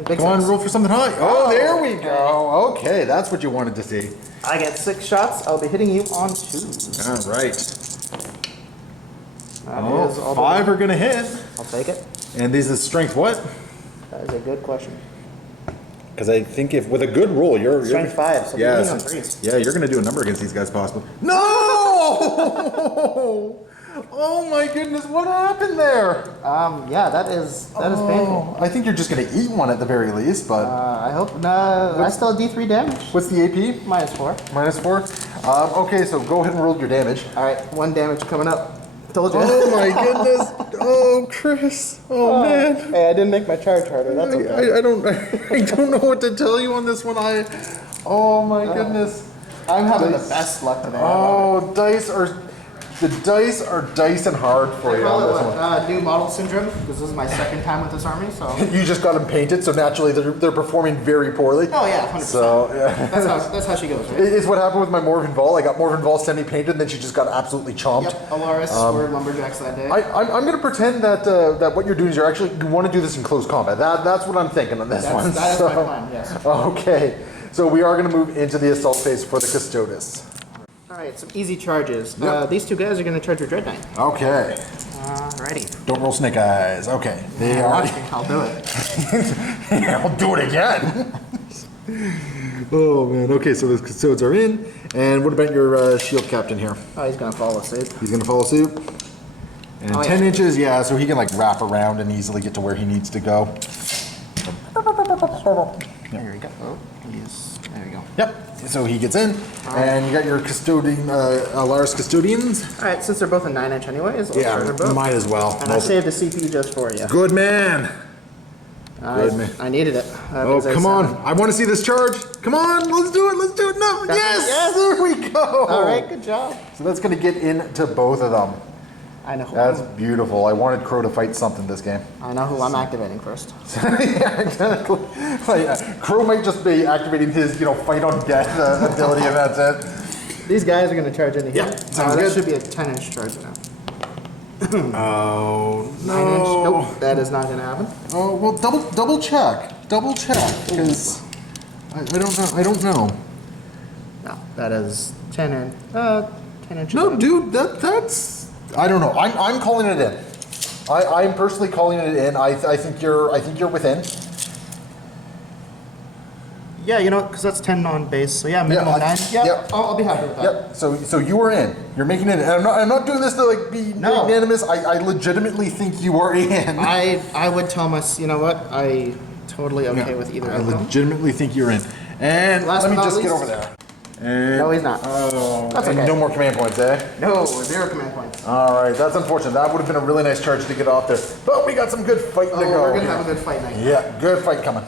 Big Come on, six. roll for something high. Oh, there we go. Okay, that's what you wanted to see. I get 6 shots. I'll be hitting you on 2s. All right. That Oh, is all 5 are going to hit. I'll take it. And this is strength what? That is a good question. Because I think if with a good roll, you're Strength 5, so yeah, hitting on 3s. yeah, you're going to do a number against these guys possibly. No! Oh my goodness, what happened there? Yeah, that is painful. I think you're just going to eat one at the very least, but I hope, no, I still have D3 damage. what's the AP? -4. -4? Okay, so go ahead and roll your damage. Alright, 1 damage coming up. Told you. Oh my goodness. Oh, Chris. Oh, man. Hey, I didn't make my charge harder. That's okay. I don't know what to tell you on this one. Oh my goodness. I'm having the best luck today. Oh, the dice are dicing hard for you Call on it this one. what, new model syndrome, because this is my second time with this army, so. You just got them painted, so naturally they're performing very poorly. Oh yeah, 100%. So yeah. That's how she goes, right? It's what happened with my Morven Vol. I got Morven Vol semi-painted, and then she just got absolutely chomped. Yep, Alaris were lumberjacks that day. I'm going to pretend that what you're doing is you want to do this in close combat. That's what I'm thinking on this one. That is my plan, yes. Okay, so we are going to move into the assault phase for the Custodes. Alright, some easy charges. Yep. These 2 guys are going to charge your Dread Knight. Okay, Alrighty. don't roll snake eyes. Okay, they are. Watch me, I'll do it. I'll do it again. Oh man. Okay, so the Custodes are in, and what about your shield captain here? Oh, he's going to follow suit. He's going to follow suit. And Oh, 10 yeah. inches, yeah, so he can like wrap around and easily get to where he needs to go. There we go. Oh, there we go. Yep. So he gets in, and you got your custodian, Alaris custodians. Alright, since they're both a 9-inch anyways, I'll charge them both. might as well. And I saved the CP just for you. Good man. Good man. I needed it. Oh, come on. I want to see this charge. Come on, let's do it. Let's do it. No. Yes. Yes. There we go. Alright, good job. So that's going to get into both of them. I know who That's beautiful. I wanted Crow to fight something this game. I know who I'm activating first. Yeah, exactly. Crow might just be activating his, fight on death ability, and that's it. These guys are going to charge into here. Yeah, sounds that good. should be a 10-inch charge now. Oh, 9-inch? Nope, that is not going to happen. Oh, well, double check, because I don't know. No, that is 10 inches. No, dude, that's I don't know. I'm calling it in. I'm personally calling it in. I think you're within. Yeah, because that's 10 on base. So yeah, minimum 9. Yeah, yep. I'll be happy with that. Yep. So you are in. You're making it in. And I'm not doing this to be No. magnanimous. I legitimately think you are in. I would tell you know what? I totally okay with either I of them. legitimately think you're in. And Last let me but not just get least- over there. And, No, he's not. Oh, That's and okay. no more command points, eh? No, 0 command points. All right, that's unfortunate. That would have been a really nice charge to get off there. But we got some good fighting to go. We're going to have a good fight night. Yeah, good fight coming.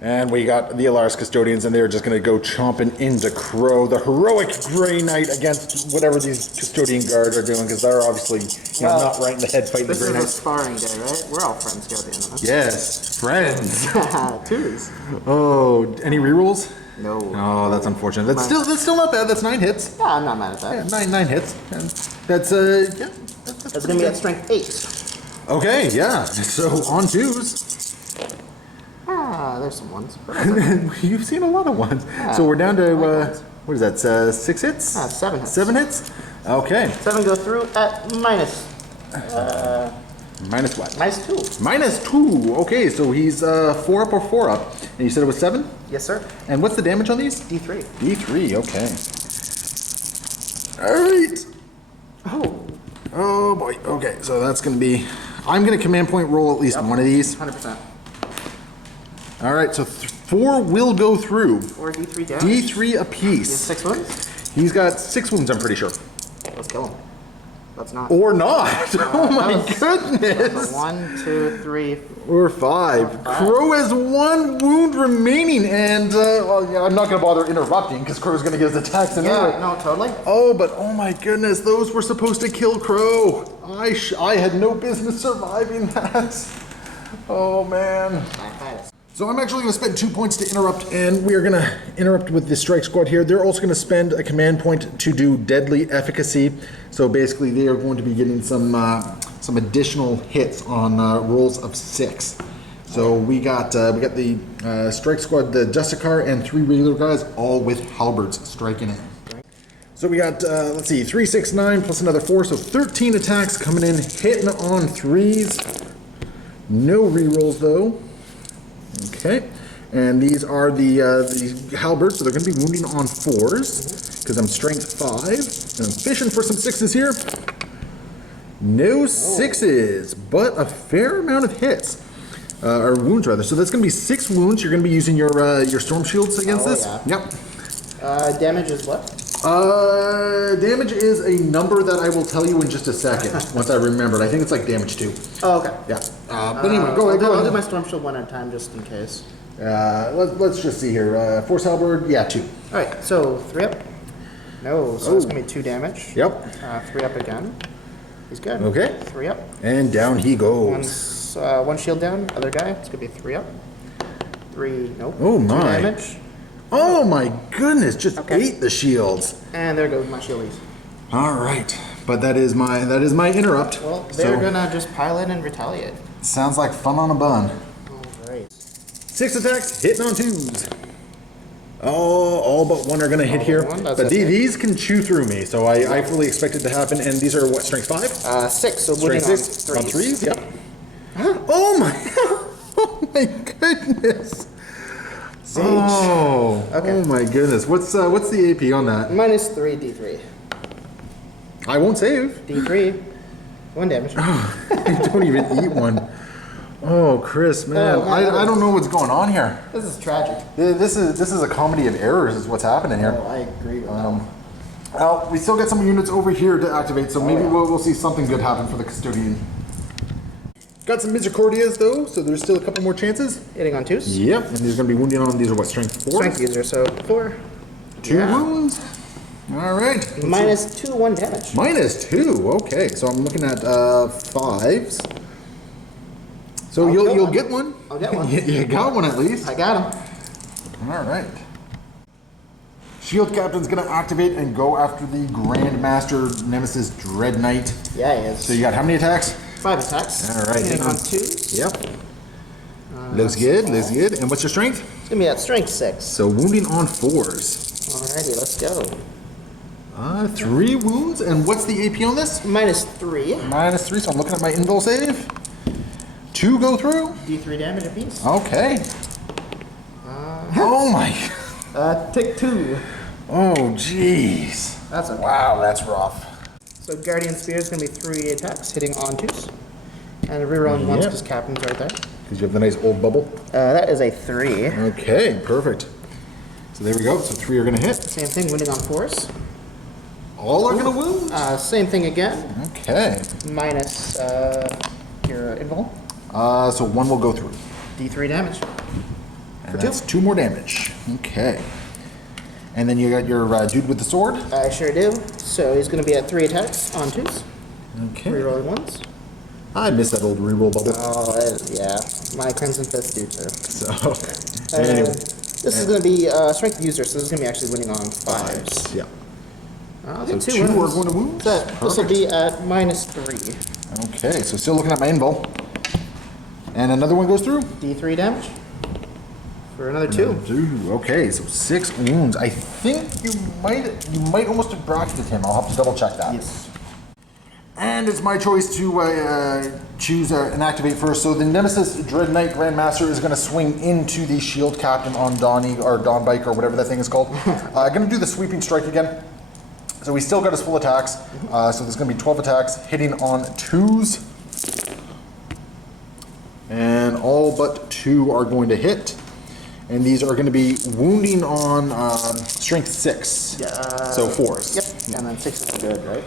And we got the Adeptus Custodians, and they're just going to go chomping into Crow, the heroic Grey Knight, against whatever these Custodian guards are doing, because they're obviously not right in the head fighting the This Grey is a Knight. sparring day, right? We're all friends here at the end of this. Yes, friends. Twos. Oh, any rerolls? No. Oh, that's unfortunate. That's still not bad. That's 9 hits. Yeah, I'm not mad at that. Yeah, nine hits. And that's That's going to be at strength 8. Okay, yeah. So on 2s. There's some ones. You've seen a lot of ones. So we're down to what is that? 6 hits? 7 hits. 7 hits. Okay. 7 go through at minus. Minus what? Minus 2. Minus 2. Okay, so he's 4 up or 4 up. And you said it was 7? Yes, sir. And what's the damage on these? D3. D3. Okay. All right. Oh boy. Okay, so that's gonna be. I'm gonna command point roll at least one of these. 100%. All right, so 4 will go through. Or D3 damage. D3 He has apiece. 6 wounds. He's got 6 wounds, I'm pretty sure. Let's kill him. Let's not. Or not. Oh my goodness. That's 1, 2, 3. Or 5. Crow has 1 wound remaining, and I'm not going to bother interrupting because Crow's going to get his attacks anyway. Yeah, no, totally. Oh, but oh my goodness, those were supposed to kill Crow. I had no business surviving that. Oh man. So I'm actually going to spend 2 points to interrupt, and we are going to interrupt with the strike squad here. They're also going to spend a command point to do deadly efficacy. So basically, they are going to be getting some additional hits on rolls of 6. So we got the strike squad, the Justicar, and 3 regular guys, all with halberds striking in. So we got let's see, 3, 6, 9 plus another 4, so 13 attacks coming in, hitting on 3s. No rerolls though. Okay, and these are the halberds, so they're going to be wounding on 4s, because I'm strength 5, and I'm fishing for some 6s here. No 6s, but a fair amount of hits, or wounds rather. So that's going to be 6 wounds. You're going to be using your storm shields against this. Yeah. Yep. Damage is what? Damage is a number that I will tell you in just a second, once I remember it. I think it's like damage 2. Oh, okay. Yeah. But anyway, go ahead. I'll do my storm shield 1 at a time just in case. Let's just see here. Force halberd, yeah, 2. All right, so 3 up. No, so it's gonna be 2 damage. Yep. 3 up again. He's good. Okay. 3 up. And down he goes. 1 shield down. Other guy. It's gonna be 3 up. 3. Nope. Oh 2 my. damage. Oh my goodness! Just Okay. ate the shields. And there goes my shieldies. All right, but that is my interrupt. Well, they're So, gonna just pile in and retaliate. sounds like fun on a bun. All right. 6 attacks, hitting on 2s. Oh, all but 1 are going to hit All here. but one, that's But okay. these can chew through me, so I fully expect it to happen. And these are what, strength 5? 6. So wounding Strength on 6? 3s. On 3s? Yep. Oh my! Oh my goodness! Oh, Okay. oh my goodness! What's the AP on that? Minus 3 D3. I won't save. D3. 1 damage. I don't even eat one. Oh, Chris, man, Oh, man, I don't know what's going on here. This is tragic. This is a comedy of errors, is what's happening here. Oh, I agree with that. Well, we still got some units over here to activate, so maybe we'll see something good happen for the Custodian. Got some Misericordias though, so there's still a couple more chances. Hitting on 2s. Yep, and these are going to be wounding on, these are what, strength 4? Strength user, so 4. 2 Yeah. wounds. All right. -2, 1 damage. -2. Okay, so I'm looking at 5s. So I'll you'll kill one. get one. I'll get one. You got one at least. I got him. All right. Shield Captain's gonna activate and go after the Grandmaster Nemesis Dread Knight. Yeah, he is. So you got how many attacks? 5 attacks. All right. Hitting on 2s. Yep. Looks good. Looks good. And what's your strength? It's gonna be at strength 6. So wounding on 4s. Alrighty, let's go. 3 wounds. And what's the AP on this? -3. -3. So I'm looking at my invul save. 2 go through. D3 damage apiece. Okay. Oh my. Take 2. Oh jeez. That's okay. Wow, that's rough. So Guardian Spear is gonna be 3 attacks, hitting on 2s. And rerolling once Yep. because Captain's right there. Because you have the nice old bubble. That is a 3. Okay, perfect. So there we go. So 3 are going to hit. Same thing, wounding on 4s. All are going to wound. Same thing again, Okay. minus your invul. So 1 will go through. D3 damage. And that's 2 more damage. Okay. And then you got your dude with the sword. I sure do. So he's going to be at 3 attacks on 2s. Okay. Rerolling ones. I miss that old reroll bubble. Oh, yeah. My Crimson Fist do too. So, anyway. This is going to be strength user, so this is going to be actually winning on 5s. Yeah. I'll So get 2 2 are wins. going to wound. This will be at -3. Okay, so still looking at my invul. And another one goes through. D3 damage. For another 2. 2. Okay, so 6 wounds. I think you might almost have bracketed him. I'll have to double check that. Yes. And it's my choice to choose and activate first. So the Nemesis Dread Knight Grandmaster is going to swing into the Shield Captain on Donnie or Don Bike or whatever that thing is called. Going to do the sweeping strike again. So we still got his full attacks. So there's going to be 12 attacks hitting on 2s. And all but 2 are going to hit. And these are going to be wounding on strength 6. Yeah, so 4s. Yep. And then 6 is good, right?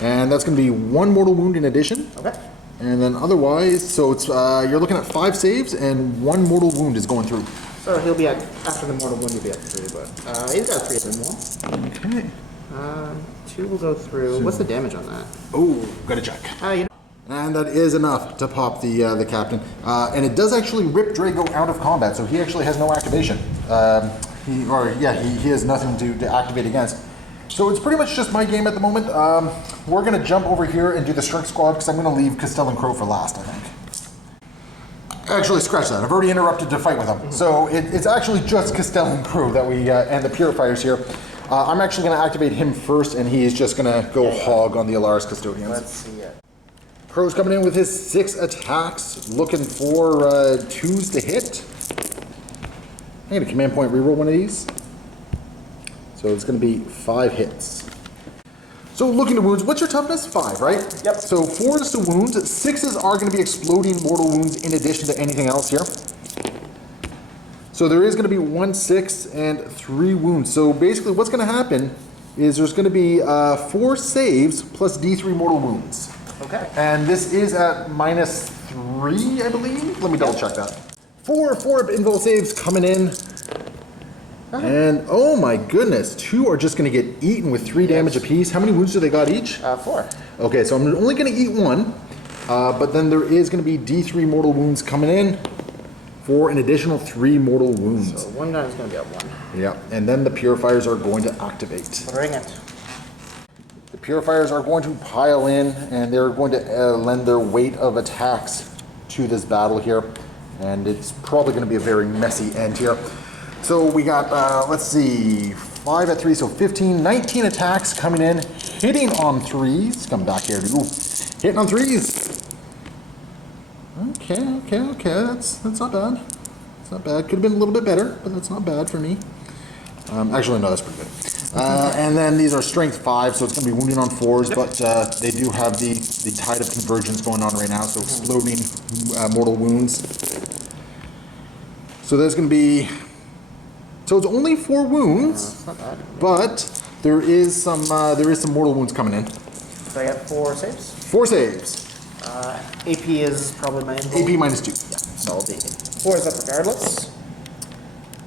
And that's going to be 1 mortal wound in addition. Okay. And then otherwise, so it's you're looking at 5 saves and 1 mortal wound is going through. So he'll be at, after the mortal wound, he'll be at 3, but he's got 3 of them more. Okay. 2 will go through. What's the damage on that? Oh, gotta check. You know. And that is enough to pop the captain. And it does actually rip Drago out of combat, so he actually has no activation. He has nothing to activate against. So it's pretty much just my game at the moment. We're going to jump over here and do the strength squad because I'm going to leave Castell and Crow for last, I think. Actually, scratch that. I've already interrupted to fight with them. So it's actually just Castell and Crow that we, and the Purifiers here. I'm actually going to activate him first, and he's just going to go hog on the Alaris Custodians. Let's see it. Crow's coming in with his 6 attacks, looking for 2s to hit. I'm going to command point reroll one of these. So it's going to be 5 hits. So looking at wounds, what's your toughness? 5, right? Yep. So 4s to wounds, 6s are going to be exploding mortal wounds in addition to anything else here. So there is going to be 1 6 and 3 wounds. So basically what's going to happen is there's going to be 4 saves plus D3 mortal wounds. Okay. And this is at -3, I believe. Let me double check that. 4 invul saves coming in. And oh my goodness, 2 are just going to get eaten with 3 damage apiece. How many wounds do they got each? 4. Okay, so I'm only going to eat 1, but then there is going to be D3 mortal wounds coming in for an additional 3 mortal wounds. So 1 guy is going to be at 1. Yeah, and then the Purifiers are going to activate. Bring it. The Purifiers are going to pile in, and they're going to lend their weight of attacks to this battle here, and it's probably going to be a very messy end here. So we got, let's see, 5 at 3, so 15, 19 attacks coming in, hitting on 3s. Come back here, dude. Hitting on 3s. Okay, that's not bad. It's not bad. Could have been a little bit better, but that's not bad for me. Actually, no, that's pretty good. And then these are strength 5, so it's going to be wounding on 4s, but they do have the tide of convergence going on right now, so exploding mortal wounds. So there's going to be... So it's only 4 wounds, Not bad. but there is some mortal wounds coming in. So I got 4 saves. 4 saves. AP is probably my invul. AP -2. Yeah, so I'll be 4 is up regardless.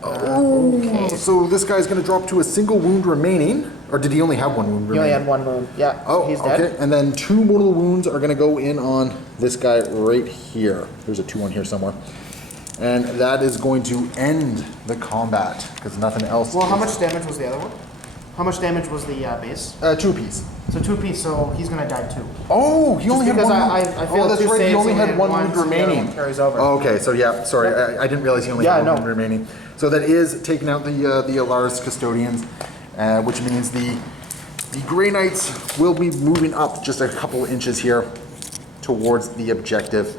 Okay. So this guy's going to drop to a single wound remaining. Or did he only have one wound He only remaining? had one wound. Yeah, Oh, he's dead. okay. And then 2 mortal wounds are going to go in on this guy right here. There's a 2-1 here somewhere. And that is going to end the combat because nothing else. Well, how much damage was the other one? How much damage was the base? 2 apiece. So 2 apiece, so he's gonna die too. Oh, he only had because one. I failed that's 2 right. He saves only and had then 1 one, wound so the other remaining. one carries over. Oh, okay, so yeah, sorry, I didn't realize he only had 1 wound remaining. So that is taking out the Adeptus Custodians, which means the Grey Knights will be moving up just a couple inches here towards the objective.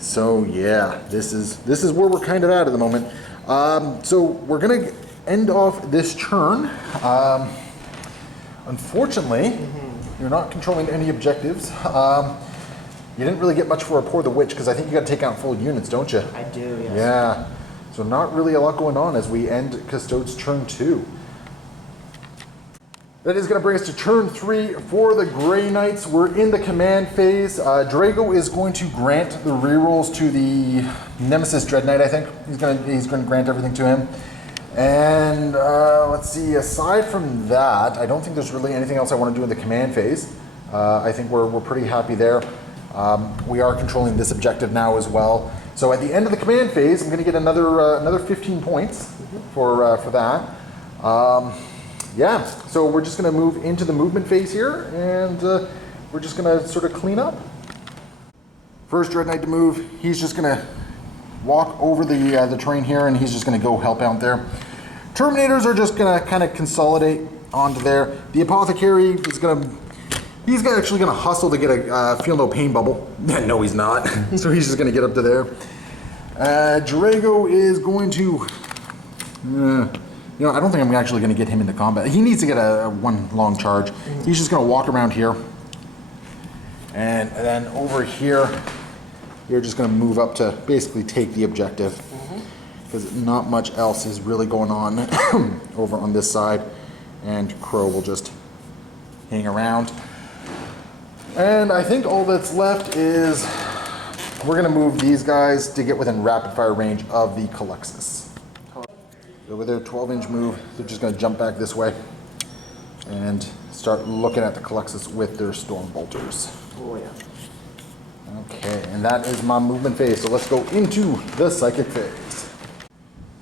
So yeah, this is where we're kind of at the moment. So we're gonna end off this turn. Unfortunately, you're not controlling any objectives. You didn't really get much for a Pour the Witch because I think you got to take out full units, don't you? I do, yes. Yeah. So not really a lot going on as we end Custodes turn 2. That is going to bring us to turn 3 for the Grey Knights. We're in the command phase. Drago is going to grant the rerolls to the Nemesis Dread Knight, I think. He's going to grant everything to him. And let's see, aside from that, I don't think there's really anything else I want to do in the command phase. I think we're pretty happy there. We are controlling this objective now as well. So at the end of the command phase, I'm going to get another 15 points for that. Yeah, so we're just going to move into the movement phase here, and we're just going to sort of clean up. First Dread Knight to move, he's just going to walk over the terrain here, and he's just going to go help out there. Terminators are just going to kind of consolidate onto there. The Apothecary is going to... He's actually going to hustle to get a Feel No Pain bubble. No, he's not. So he's just going to get up to there. Drago is going to... I don't think I'm actually going to get him into combat. He needs to get a 1 long charge. He's just going to walk around here. And then over here, you're just going to move up to basically take the objective. Because not much else is really going on over on this side. And Crow will just hang around. And I think all that's left is we're going to move these guys to get within rapid fire range of the Calyxus. So with their 12-inch move, they're just going to jump back this way and start looking at the Calyxus with their Storm Bolters. Oh yeah. Okay, and that is my movement phase. So let's go into the Psychic phase.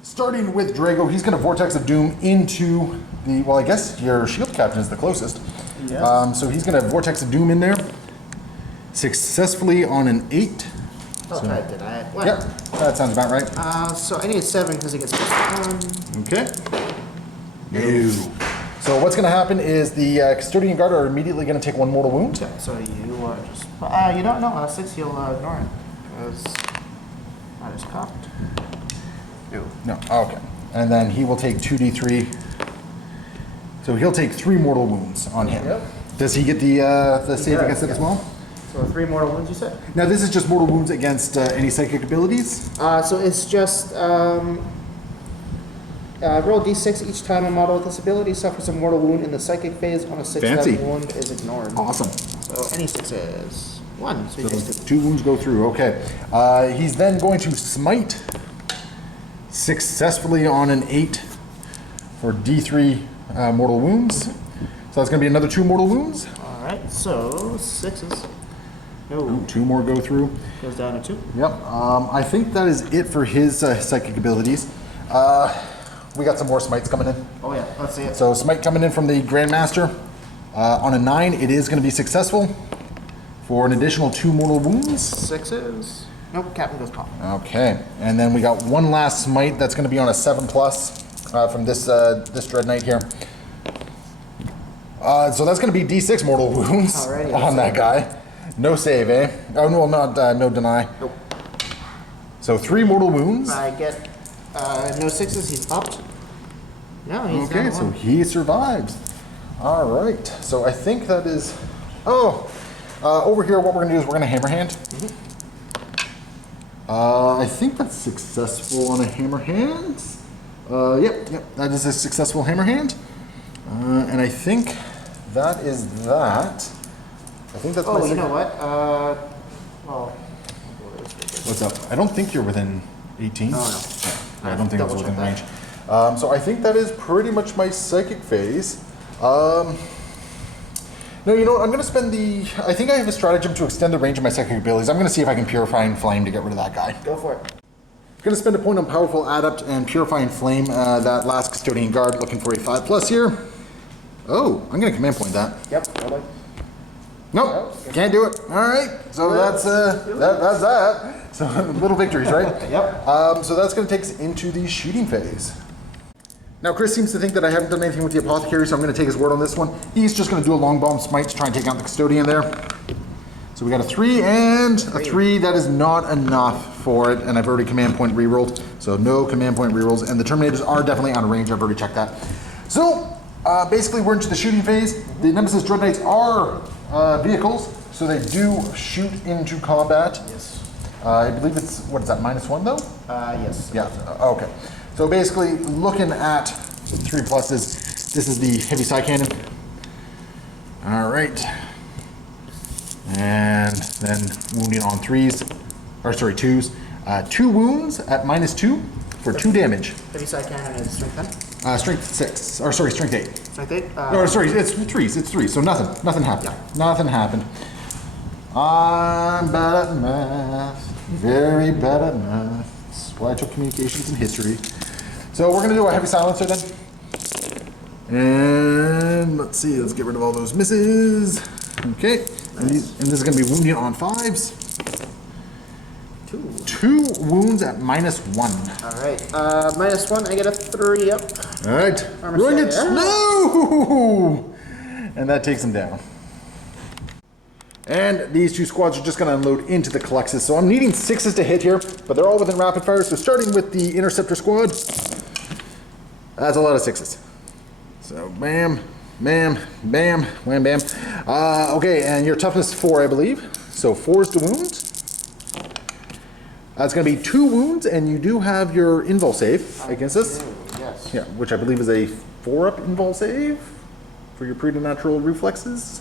Starting with Drago, he's going to Vortex of Doom into the, well, I guess your Shield Captain is the closest. Yes. So he's going to Vortex of Doom in there, successfully on an 8. Okay, did I? What? Yep, that sounds about right. So I need a 7 because it gets +1. Okay. No. So what's going to happen is the Custodian Guard are immediately going to take 1 mortal wound. Okay, so you just... you don't know. On a 6, you'll ignore it. Because that is cocked. No. Okay. And then he will take 2d3. So he'll take 3 mortal wounds on him. Yep. Does he get the save against it as well? So 3 mortal wounds, you said? Now this is just mortal wounds against any psychic abilities. So it's just roll d6 each time a model with this ability suffers a mortal wound in the psychic phase. On a 6, Fancy. that wound is ignored. Awesome. So any 6 is 1. So you So just 2 wounds go through. Okay. He's then going to smite successfully on an 8 for d3 mortal wounds. So that's going to be another 2 mortal wounds. All right. So 6s. No. Ooh, 2 more go through. Goes down to 2. Yep. I think that is it for his psychic abilities. We got some more smites coming in. Oh yeah. Let's see it. So smite coming in from the Grandmaster. On a 9, it is going to be successful for an additional 2 mortal wounds. 6s. Nope. Captain goes pop. Okay. And then we got one last smite that's going to be on a 7+ from this Dread Knight here. So that's going to be d6 mortal wounds Alrighty, on that guy. No save, eh? Oh, no, not no deny. Nope. So 3 mortal wounds. I get no 6s. He's popped. No, he's Okay, down so 1. he survives. All right. So I think that is... Oh, over here what we're going to do is we're going to hammer hand. I think that's successful on a hammer hand. Yep, that is a successful hammer hand. And I think that is that. I think that's my Oh, you second- know what? Well, What's up? I don't think you're within 18. no. I don't think it's Double within check range. So I think that is pretty much my psychic phase. No, you know what? I'm going to spend the... I think I have a stratagem to extend the range of my psychic abilities. I'm going to see if I can Purifying Flame to get rid of that guy. Go for it. I'm going to spend a point on Powerful Adept and Purifying Flame, that last Custodian Guard, looking for a 5+ here. Oh, I'm going to command point that. Yep, totally. Nope, can't do it. All right, so that's that. So little victories, right? Yep. So that's going to take us into the shooting phase. Now Chris seems to think that I haven't done anything with the Apothecary, so I'm going to take his word on this one. He's just going to do a long bomb smite to try and take out the Custodian there. So we got a 3 and a 3. That is not enough for it, and I've already command point rerolled, so no command point rerolls. And the Terminators are definitely out of range. I've already checked that. So basically, we're into the shooting phase. The Nemesis Dread Knights are vehicles, so they do shoot into combat. Yes. I believe it's, what is that, -1 though? Yes. Yeah, okay. So basically, looking at 3 pluses, this is the heavy side cannon. All right. And then wounding on 3s, or sorry, 2s. 2 wounds at -2 for 2 damage. Heavy side cannon is strength 10. Strength 6, or sorry, strength 8. Strength 8? No, sorry, it's 3s, so nothing happened. Yeah. Nothing happened. I'm bad at math, very bad at math. That's why I took communications and history. So we're gonna do a heavy silencer then. And let's see, let's get rid of all those misses. Okay, and this is gonna be wounding on 5s. 2 wounds at -1. Alright, -1, I get a 3 up. All right, Armor bring it. Slayer. No! And that takes him down. And these 2 squads are just going to unload into the Colexes. So I'm needing 6s to hit here, but they're all within rapid fire. So starting with the Interceptor squad, that's a lot of 6s. So bam, bam, bam, wham, bam. Okay, and your toughness 4, I believe. So 4s to wound. That's going to be 2 wounds, and you do have your invul save against this. Yes. Yeah, which I believe is a 4-up invul save for your preternatural reflexes.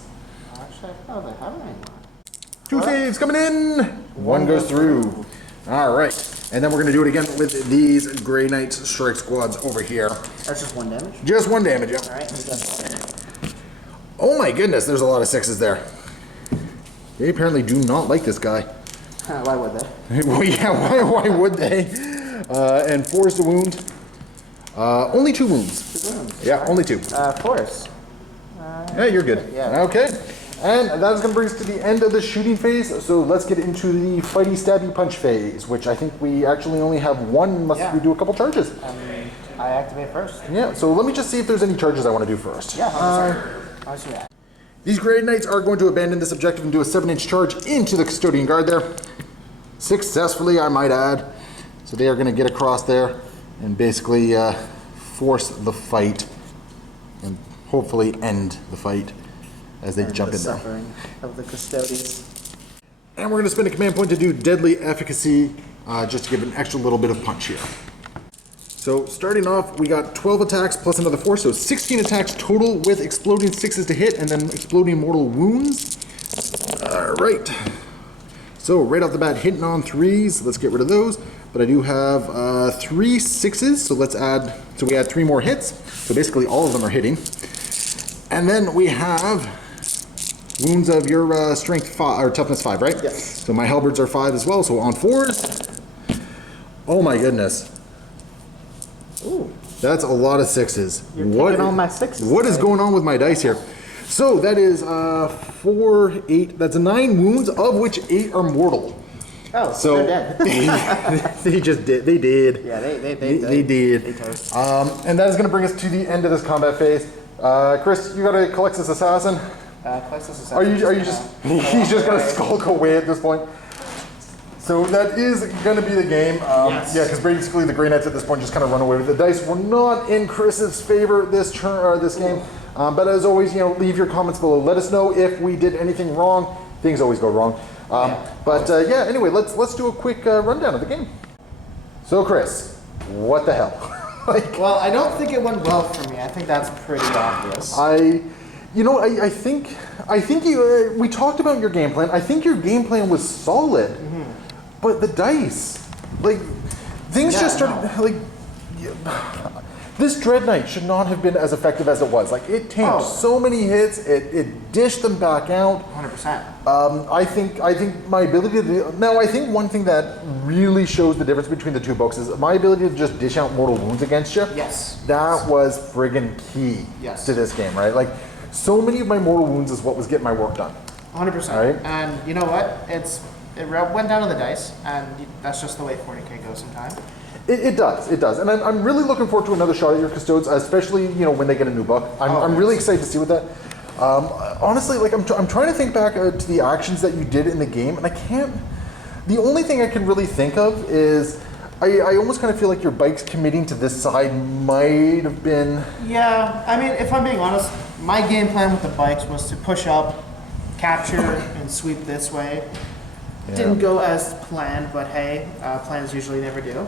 Actually, I probably haven't anymore. 2 saves coming in. 1 goes through. All right, and then we're going to do it again with these Grey Knights Strike Squads over here. That's just 1 damage? Just 1 damage, yeah. Alright, Oh my goodness, there's a lot of 6s there. They apparently do not like this guy. why would they? Well, yeah, why would they? And 4s to wound. Only 2 wounds. 2 wounds. Yeah, only 2. Force. Yeah, you're good. Yeah. Okay. And that is going to bring us to the end of the shooting phase. So let's get into the fighty, stabby, punch phase, which I think we actually only have 1 unless Yeah. we do a couple charges. I activate first. Yeah, so let me just see if there's any charges I want to do first. Yeah, I'll see that. These Grey Knights are going to abandon this objective and do a 7-inch charge into the Custodian Guard there. Successfully, I might add. So they are going to get across there and basically force the fight and hopefully end the fight as they jump the in there. suffering of the Custodes. And we're going to spend a command point to do Deadly Efficacy, just to give an extra little bit of punch here. So starting off, we got 12 attacks plus another 4, so 16 attacks total with exploding 6s to hit and then exploding mortal wounds. All right. So right off the bat, hitting on 3s. Let's get rid of those. But I do have 3 6s, so let's add. So we add 3 more hits. So basically, all of them are hitting. And then we have wounds of your strength 5 or toughness 5, right? Yes. So my halberds are 5 as well. So on 4s. Oh my goodness. Ooh. That's a lot of 6s. You're taking all my 6s. What is going on with my dice here? So that is 4, 8. That's 9 wounds, of which 8 are mortal. Oh, So they're dead. they just did. They did. Yeah, they did. They toast. And that is going to bring us to the end of this combat phase. Chris, you got to collect this assassin. Plexus Are you just? He's just going to skulk away at this point. So that is going to be the game. Yes. Yeah, because basically the Grey Knights at this point just kind of run away with it. The dice were not in Chris's favor this turn or this game. But as always, leave your comments below. Let us know if we did anything wrong. Things always go wrong. Yeah, anyway, let's do a quick rundown of the game. So Chris, what the hell? Well, I don't think it went well for me. I think that's pretty obvious. I think you. We talked about your game plan. I think your game plan was solid, but the dice, things just started This Dread Knight should not have been as effective as it was. Like, it tanked so many hits, it dished them back out. 100%. I think my ability to do, now I think one thing that really shows the difference between the two books is my ability to just dish out mortal wounds against you. Yes. That was friggin' key to this game, right? Like, so many of my mortal wounds is what was getting my work done. 100%. Right? And you know what? It went down to the dice, and that's just the way 40k goes sometimes. It does. And I'm really looking forward to another shot at your Custodes, especially, when they get a new book. I'm really excited to see what that. Honestly, like, I'm trying to think back to the actions that you did in the game, and I can't. The only thing I can really think of is I almost kind of feel like your bikes committing to this side might have been. Yeah, I mean, if I'm being honest, my game plan with the bikes was to push up, capture, and sweep this way. Yeah. Didn't go as planned, but hey, plans usually never do.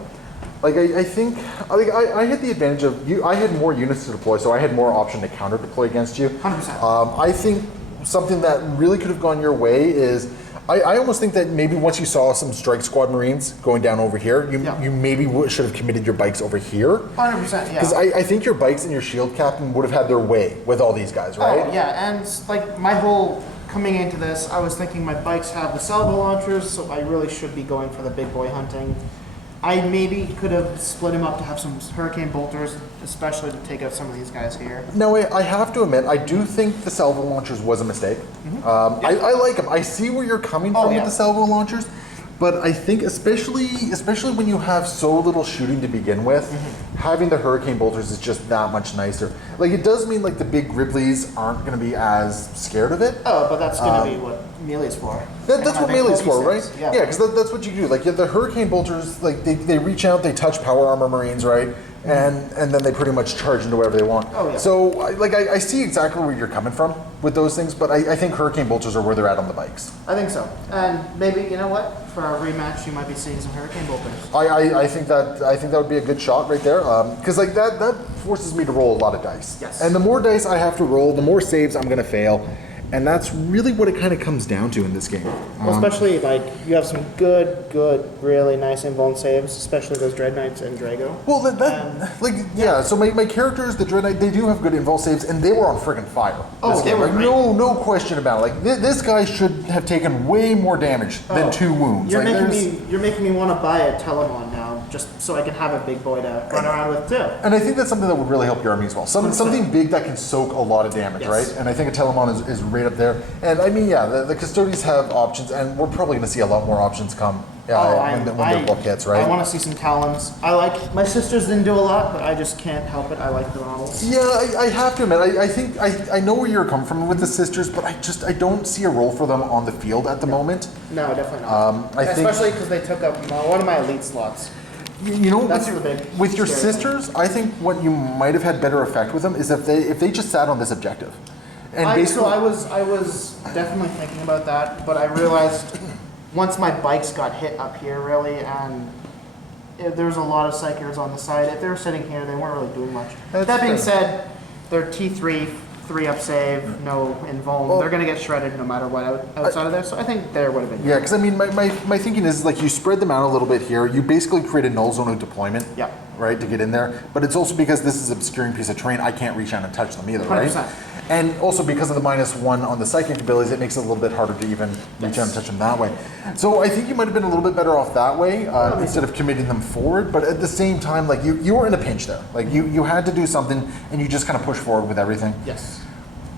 Like, I think, I had the advantage of, I had more units to deploy, so I had more option to counter deploy against you. 100%. I think something that really could have gone your way is, I almost think that maybe once you saw some Strike Squad Marines going down over here, you maybe should have committed your bikes over here. 100%, yeah. Because I think your bikes and your shield captain would have had their way with all these guys, right? Oh, yeah, and like my whole coming into this, I was thinking my bikes have the salvo launchers, so I really should be going for the big boy hunting. I maybe could have split him up to have some hurricane bolters, especially to take out some of these guys here. No, I have to admit, I do think the salvo launchers was a mistake. I like them. I see where you're coming from with the salvo launchers, but I think especially when you have so little shooting to begin with, having the hurricane bolters is just that much nicer. Like, it does mean like the big Ripley's aren't going to be as scared of it. Oh, but that's going to be what melee's for. That's what melee's for, right? Yeah, because that's what you do. Like, the hurricane bolters, like they reach out, they touch power armor Marines, right? And then they pretty much charge into wherever they want. Oh, yeah. So, I see exactly where you're coming from with those things, but I think hurricane bolters are where they're at on the bikes. I think so. And maybe, you know what? For our rematch, you might be seeing some hurricane bolters. I think that would be a good shot right there. Because like that forces me to roll a lot of dice. Yes. And the more dice I have to roll, the more saves I'm going to fail. And that's really what it kind of comes down to in this game. Well, especially, like, you have some good, really nice invuln saves, especially those Dread Knights and Drago. Well, so my characters, the Dread Knight, they do have good invul saves, and they were on friggin' fire. Oh, this game. they were like, great. no question about it. Like, this guy should have taken way more damage than 2 wounds. You're Like, making me want to buy a Telemon now, just so I can have a big boy to run around with, too. And I think that's something that would really help your army as well. Something big that can soak a lot of damage, right? And I think a Telemon is right up there. And I mean, yeah, the Custodes have options, and we're probably going to see a lot more options come when their book hits, right? I want to see some Talons. My sisters didn't do a lot, but I just can't help it. I like the models. Yeah, I have to admit, I think I know where you're coming from with the sisters, but I don't see a role for them on the field at the moment. No, definitely not. Especially because they took up one of my elite slots. You know, That's with your sisters, I think what you might have had better effect with them is if they just sat on this objective. And So I was definitely thinking about that, but I realized once my bikes got hit up here, really, and there was a lot of Psychers on the side. If they were sitting here, they weren't really doing much. That being said, they're T3, 3-up save, no invuln. Well, they're going to get shredded no matter what outside of there, so I think there would have been. Yeah, because I mean, my thinking is like you spread them out a little bit here. You basically create a null zone of deployment. Yeah. Right, to get in there. But it's also because this is an obscuring piece of terrain, I can't reach out and touch them either, right? 100%. And also because of the -1 on the psychic abilities, it makes it a little bit harder to even reach out and touch them that way. So I think you might have been a little bit better off that way instead of committing them forward. But at the same time, like you were in a pinch there. Like you had to do something, and you just kind of push forward with everything. Yes.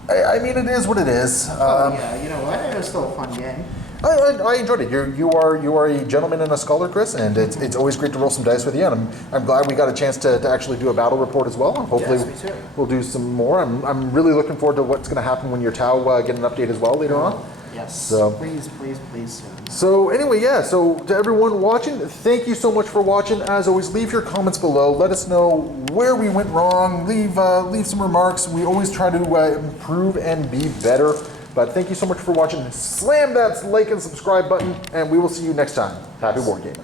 I mean, it is what it is. Yeah, you know what? It was still a fun game. I enjoyed it. You are a gentleman and a scholar, Chris, and it's always great to roll some dice with you. And I'm glad we got a chance to actually do a battle report as well. And hopefully Yes, me too. we'll do some more. I'm really looking forward to what's going to happen when your Tau get an update as well later on. Yes. So Please soon. So anyway, yeah. So to everyone watching, thank you so much for watching. As always, leave your comments below. Let us know where we went wrong. Leave some remarks. We always try to improve and be better. But thank you so much for watching. Slam that like and subscribe button, and we will see you next time. Happy wargaming.